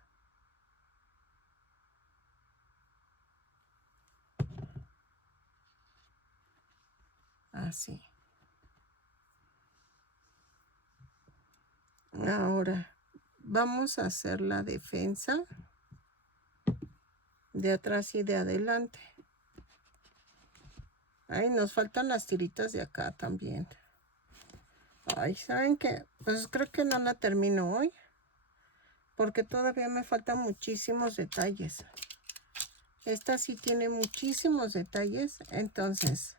Así. Ahora vamos a hacer la defensa de atrás y de adelante. Ay, nos faltan las tiritas de acá también. Ay, ¿saben qué? Pues creo que no la termino hoy, porque todavía me faltan muchísimos detalles. Esta sí tiene muchísimos detalles, entonces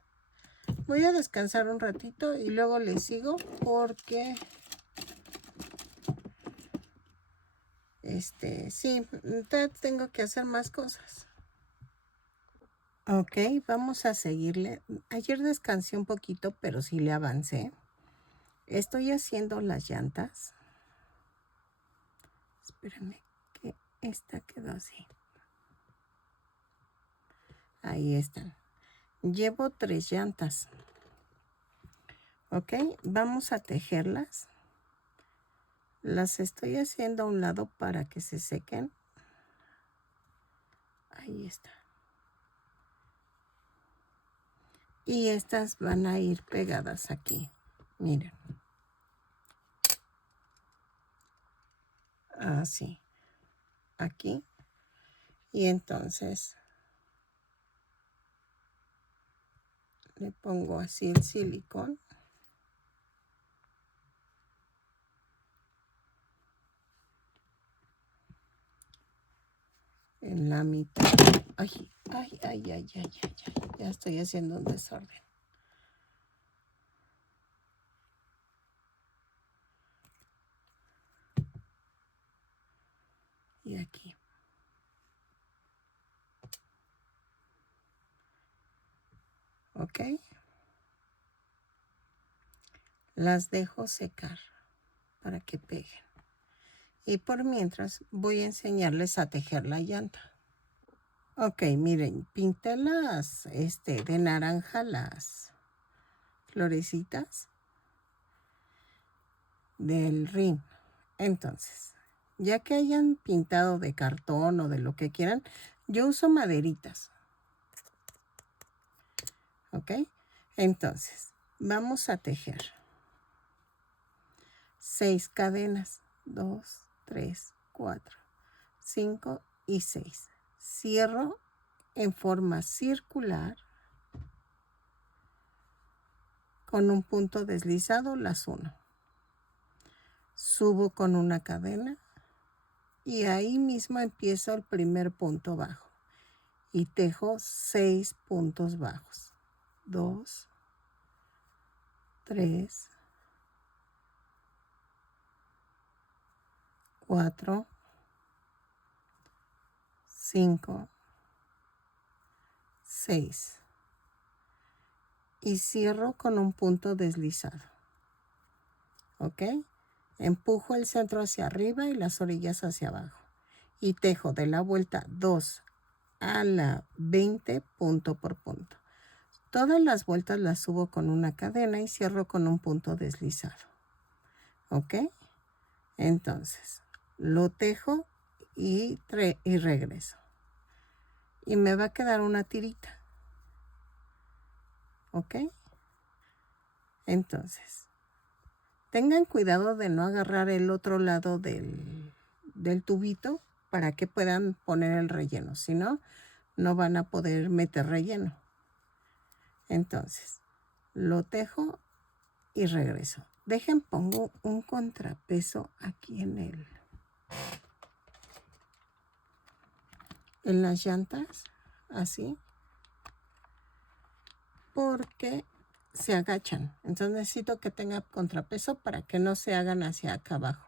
voy a descansar un ratito y luego les sigo porque sí, tengo que hacer más cosas. Ok, vamos a seguirle. Ayer descansé un poquito, pero sí le avancé. Estoy haciendo las llantas. Espérenme que esta quedó así. Ahí están. Llevo 3 llantas. Ok, vamos a tejerlas. Las estoy haciendo a un lado para que se sequen. Ahí está. Y estas van a ir pegadas aquí. Miren. Así. Aquí. Y entonces le pongo así el silicón. en la mitad. Ay, ay, ay, ay, ay, ay, ay. Ya estoy haciendo un desorden. Y aquí. ¿Ok? Las dejo secar para que peguen. Y por mientras voy a enseñarles a tejer la llanta. Ok, miren, pinté de naranja las florecitas del rin. Entonces, ya que hayan pintado de cartón o de lo que quieran, yo uso maderitas. ¿Ok? Entonces, vamos a tejer 6 cadenas. 2, 3, 4, 5 y 6. Cierro en forma circular con un punto deslizado, las uno. Subo con una cadena y ahí mismo empiezo el primer punto bajo y tejo 6 puntos bajos. 2, 3, 4, 5, 6 y cierro con un punto deslizado. ¿Ok? Empujo el centro hacia arriba y las orillas hacia abajo y tejo de la vuelta 2 a la 20 punto por punto. Todas las vueltas las subo con una cadena y cierro con un punto deslizado. ¿Ok? Entonces, lo tejo y regreso. Y me va a quedar una tirita. ¿Ok? Entonces, tengan cuidado de no agarrar el otro lado del tubito para que puedan poner el relleno. Si no, no van a poder meter relleno. Entonces, lo tejo y regreso. Dejen, pongo un contrapeso aquí en las llantas, así, porque se agachan. Entonces necesito que tenga contrapeso para que no se hagan hacia acá abajo.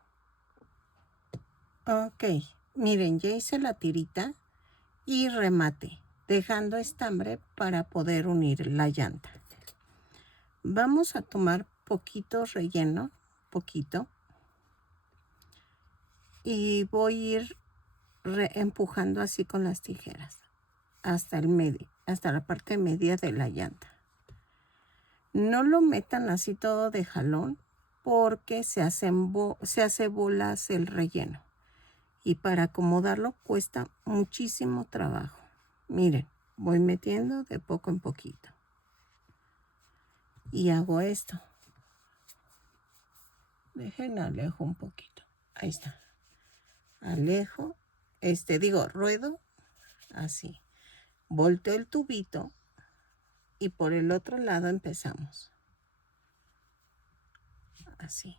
Ok, miren, ya hice la tirita y remate, dejando estambre para poder unir la llanta. Vamos a tomar poquito relleno, poquito, y voy a ir empujando así con las tijeras hasta el medio, hasta la parte media de la llanta. No lo metan así todo de jalón porque se hace bolas el relleno y para acomodarlo cuesta muchísimo trabajo. Miren, voy metiendo de poco en poquito y hago esto. Dejen, alejo un poquito. Ahí está. Alejo, ruedo así. Volteo el tubito y por el otro lado empezamos. Así.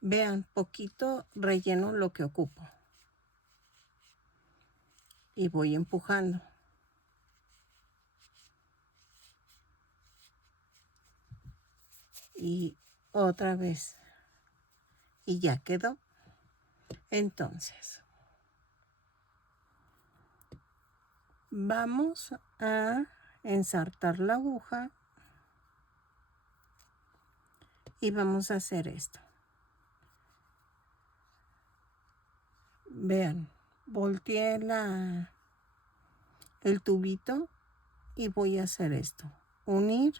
Vean, poquito relleno lo que ocupo. Y voy empujando. Y otra vez. Y ya quedó. Entonces, vamos a ensartar la aguja y vamos a hacer esto. Vean, volteé el tubito y voy a hacer esto. Unir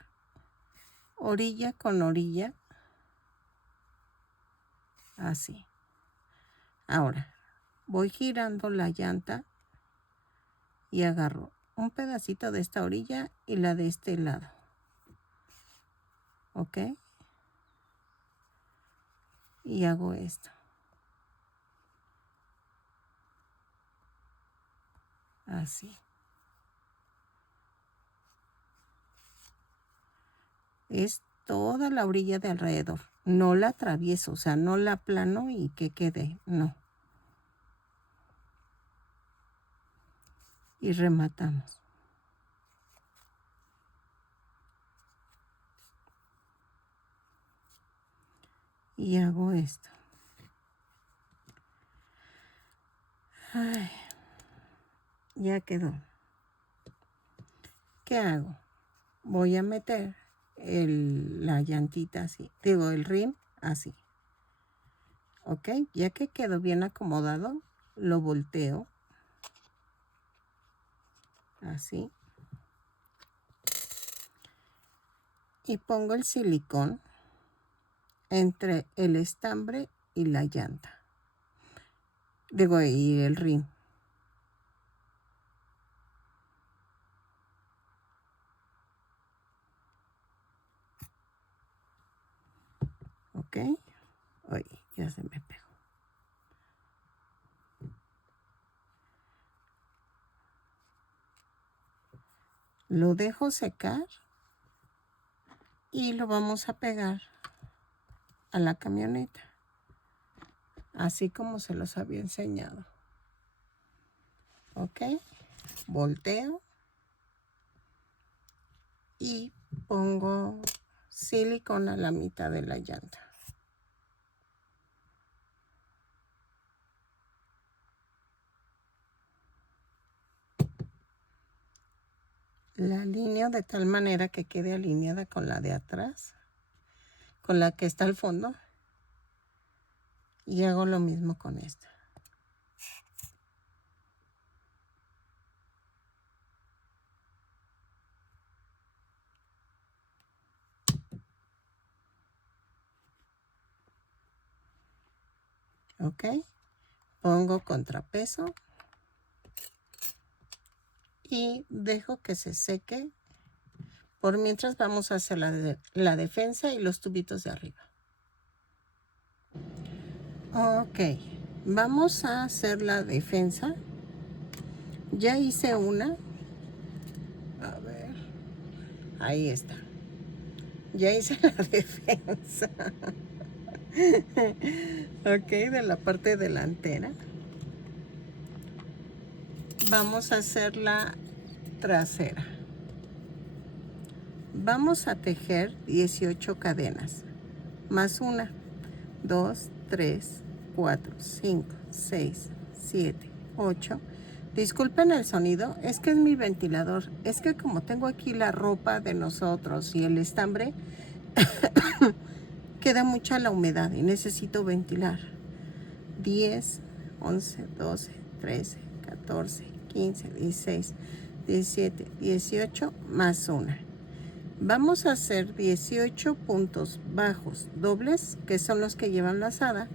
orilla con orilla. Así. Ahora, voy girando la llanta y agarro un pedacito de esta orilla y la de este lado. ¿Ok? Y hago esto. Así. Es toda la orilla de alrededor. No la atravieso, o sea, no la plano y que quede, no. y rematamos. Y hago esto. Ay, ya quedó. ¿Qué hago? Voy a meter la llantita así, digo el rim así. Ok, ya que quedó bien acomodado, lo volteo así y pongo el silicón entre el estambre y la llanta, digo, y el rim. Ok, oye, ya se me pegó. Lo dejo secar y lo vamos a pegar a la camioneta, así como se los había enseñado. Ok, volteo y pongo silicona a la mitad de la llanta. La alineo de tal manera que quede alineada con la de atrás, con la que está al fondo, y hago lo mismo con esta. Ok, pongo contrapeso y dejo que se seque. Por mientras vamos a hacer la defensa y los tubitos de arriba. Ok, vamos a hacer la defensa. Ya hice una. A ver, ahí está. Ya hice la defensa. Ok, de la parte delantera. Vamos a hacer la trasera. Vamos a tejer 18 cadenas, más 1, 2, 3, 4, 5, 6, 7, 8. Disculpen el sonido, es que es mi ventilador. Es que como tengo aquí la ropa de nosotros y el estambre, queda mucha la humedad y necesito ventilar. 10, 11, 12, 13, 14, 15, 16, 17, 18, más 1. Vamos a hacer 18 puntos bajos dobles, que son los que llevan lazada,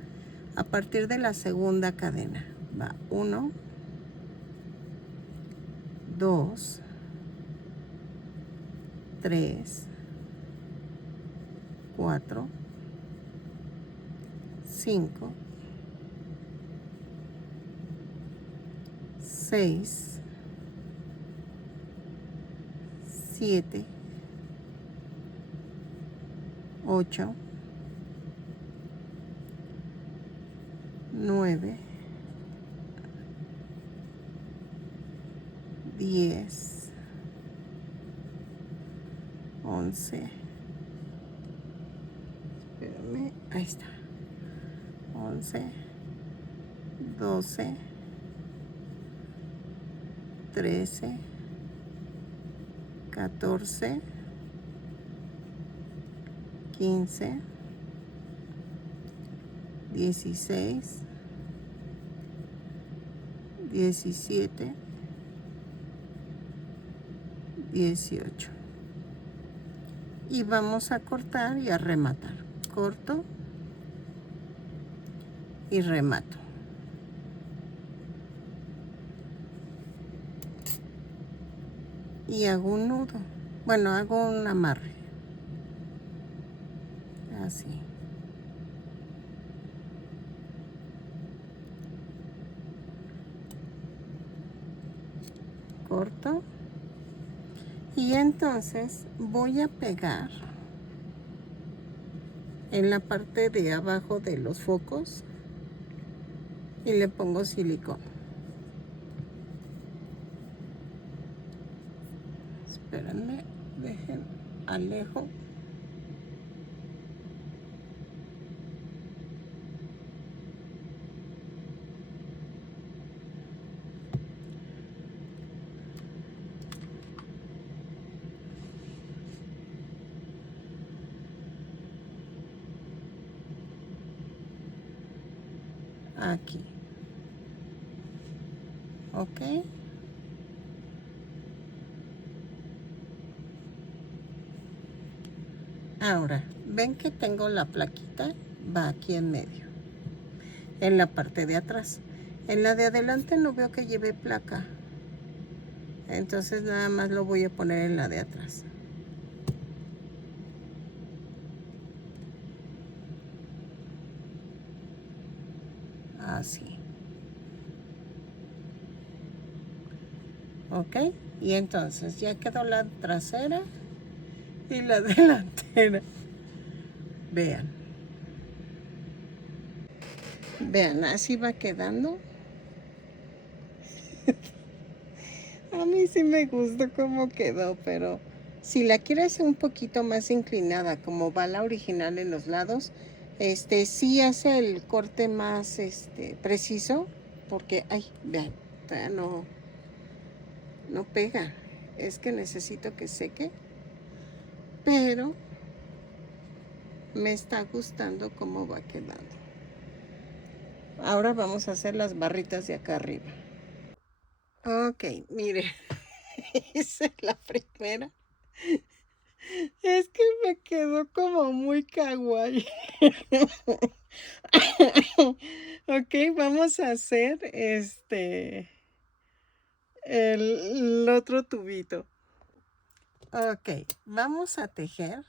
a partir de la segunda cadena. Va 1, 2, 3, 4, 5, 6, 7, 8, 9, 10, 11, espérame, ahí está, 11, 12, 13, 14, 15, 16, 17, 18. Y vamos a cortar y a rematar. Corto y remato. Y hago un nudo. Bueno, hago un amarre. Así. Corto. Y entonces voy a pegar en la parte de abajo de los focos y le pongo silicón. Espérenme, dejen, alejo. Aquí. Ok. Ahora, ven que tengo la plaquita, va aquí en medio, en la parte de atrás. En la de adelante no veo que lleve placa, entonces nada más lo voy a poner en la de atrás. Así. Ok, y entonces ya quedó la trasera y la delantera. Vean. Vean, así va quedando. A mí sí me gustó cómo quedó, pero si la quieres un poquito más inclinada, como va la original en los lados, sí hace el corte más preciso, porque, ay, vean, todavía no pega. Es que necesito que seque, pero me está gustando cómo va quedando. Ahora vamos a hacer las barritas de acá arriba. Ok, mire, hice la primera. Es que me quedó como muy kawaii. Ok, vamos a hacer el otro tubito. Ok, vamos a tejer.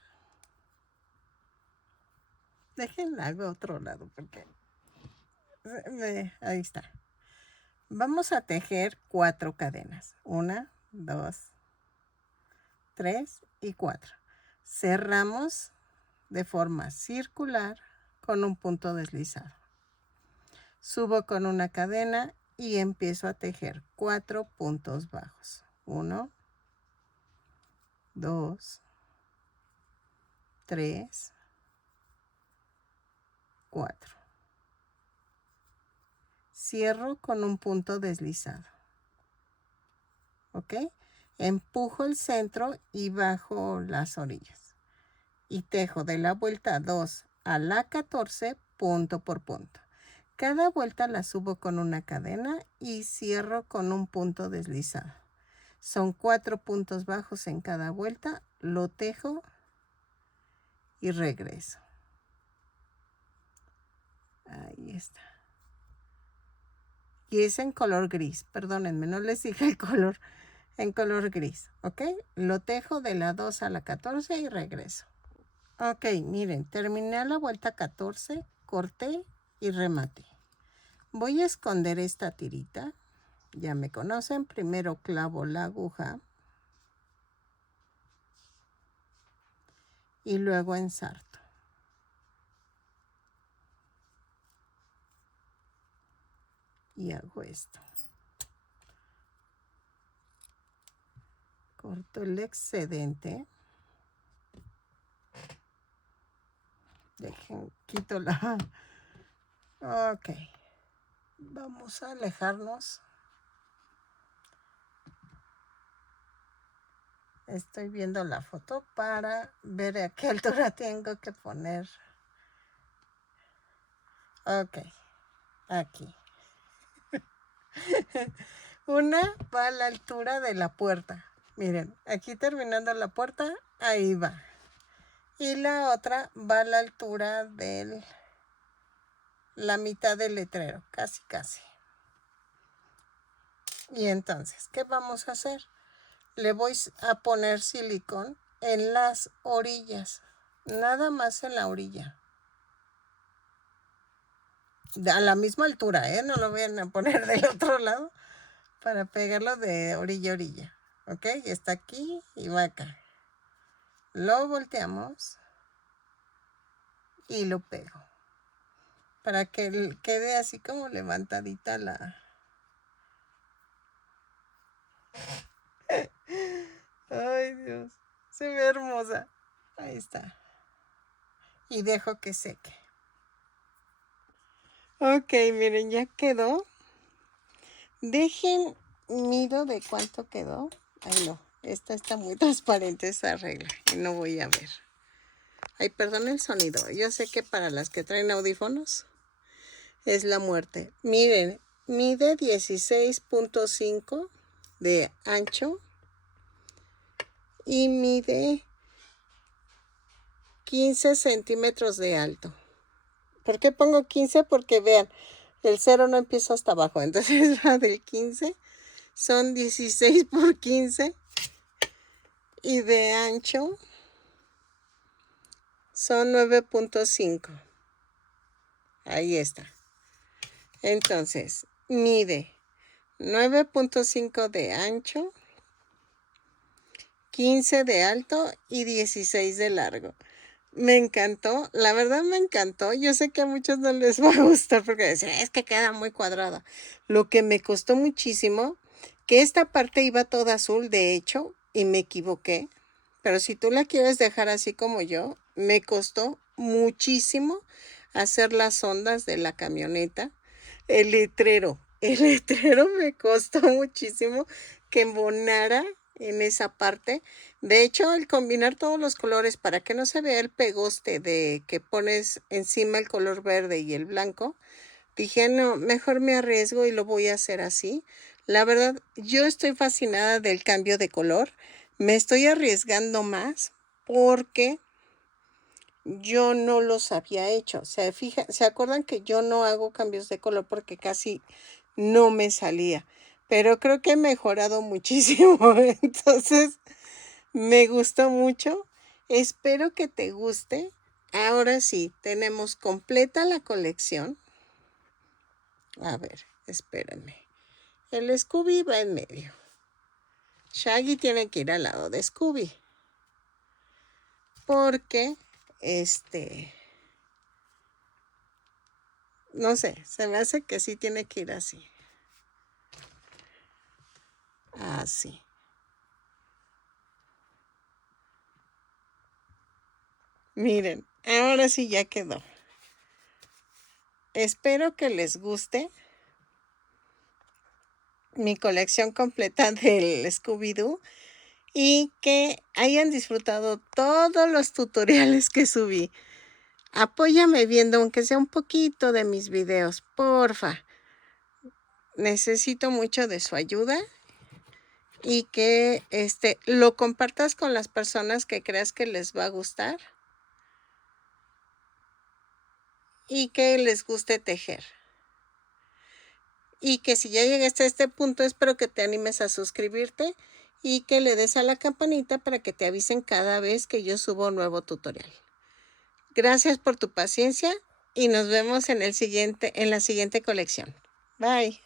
Déjenla hago otro lado porque ahí está. Vamos a tejer 4 cadenas. 1, 2, 3 y 4. Cerramos de forma circular con un punto deslizado. Subo con una cadena y empiezo a tejer 4 puntos bajos. 1, 2, 3, 4. Cierro con un punto deslizado. ¿Ok? Empujo el centro y bajo las orillas. Y tejo de la vuelta 2 a la 14 punto por punto. Cada vuelta la subo con una cadena y cierro con un punto deslizado. Son 4 puntos bajos en cada vuelta. Lo tejo y regreso. Ahí está. Y es en color gris. Perdónenme, no les dije el color. En color gris, ¿ok? Lo tejo de la 2 a la 14 y regreso. Ok, miren, terminé la vuelta 14, corté y rematé. Voy a esconder esta tirita. Ya me conocen. Primero clavo la aguja. Y luego ensarto. Y hago esto. Corto el excedente. Dejen, quito la... Ok. Vamos a alejarnos. Estoy viendo la foto para ver a qué altura tengo que poner. Ok. Aquí. Una va a la altura de la puerta. Miren, aquí terminando la puerta, ahí va. Y la otra va a la altura de la mitad del letrero, casi, casi. Y entonces, ¿qué vamos a hacer? Le voy a poner silicón en las orillas, nada más en la orilla. A la misma altura, ¿eh? No lo voy a poner del otro lado para pegarlo de orilla a orilla. ¿Ok? Está aquí y va acá. Lo volteamos y lo pego para que quede así como levantadita la... Ay, Dios. Se ve hermosa. Ahí está. Y dejo que seque. Ok, miren, ya quedó. Dejen, miro de cuánto quedó. Ay, no. Esta está muy transparente, esa regla. Y no voy a ver. Ay, perdón el sonido. Yo sé que para las que traen audífonos es la muerte. Miren, mide 16.5 de ancho y mide 15 centímetros de alto. ¿Por qué pongo 15? Porque vean, el 0 no empieza hasta abajo. Entonces la del 15 son 16 por 15 y de ancho son 9.5. Ahí está. Entonces, mide 9.5 de ancho, 15 de alto y 16 de largo. Me encantó, la verdad me encantó. Yo sé que a muchos no les va a gustar porque dicen, es que queda muy cuadrada. Lo que me costó muchísimo, que esta parte iba toda azul, de hecho, y me equivoqué. Pero si tú la quieres dejar así como yo, me costó muchísimo hacer las ondas de la camioneta. El letrero me costó muchísimo que embonara en esa parte. De hecho, el combinar todos los colores para que no se vea el pegoste de que pones encima el color verde y el blanco, dije, no, mejor me arriesgo y lo voy a hacer así. La verdad, yo estoy fascinada del cambio de color. Me estoy arriesgando más porque yo no los había hecho. ¿Se acuerdan que yo no hago cambios de color porque casi no me salía? Pero creo que he mejorado muchísimo. Entonces, me gustó mucho. Espero que te guste. Ahora sí, tenemos completa la colección. A ver, espérenme. El Scooby va en medio. Shaggy tiene que ir al lado de Scooby. Porque, no sé, se me hace que sí tiene que ir así. Así. Miren, ahora sí ya quedó. Espero que les guste mi colección completa del Scooby-Doo y que hayan disfrutado todos los tutoriales que subí. Apóyame viendo, aunque sea un poquito de mis videos, porfa. Necesito mucho de su ayuda y que lo compartas con las personas que creas que les va a gustar y que les guste tejer. Y que si ya llegaste a este punto, espero que te animes a suscribirte y que le des a la campanita para que te avisen cada vez que yo subo un nuevo tutorial. Gracias por tu paciencia y nos vemos en la siguiente colección. Bye.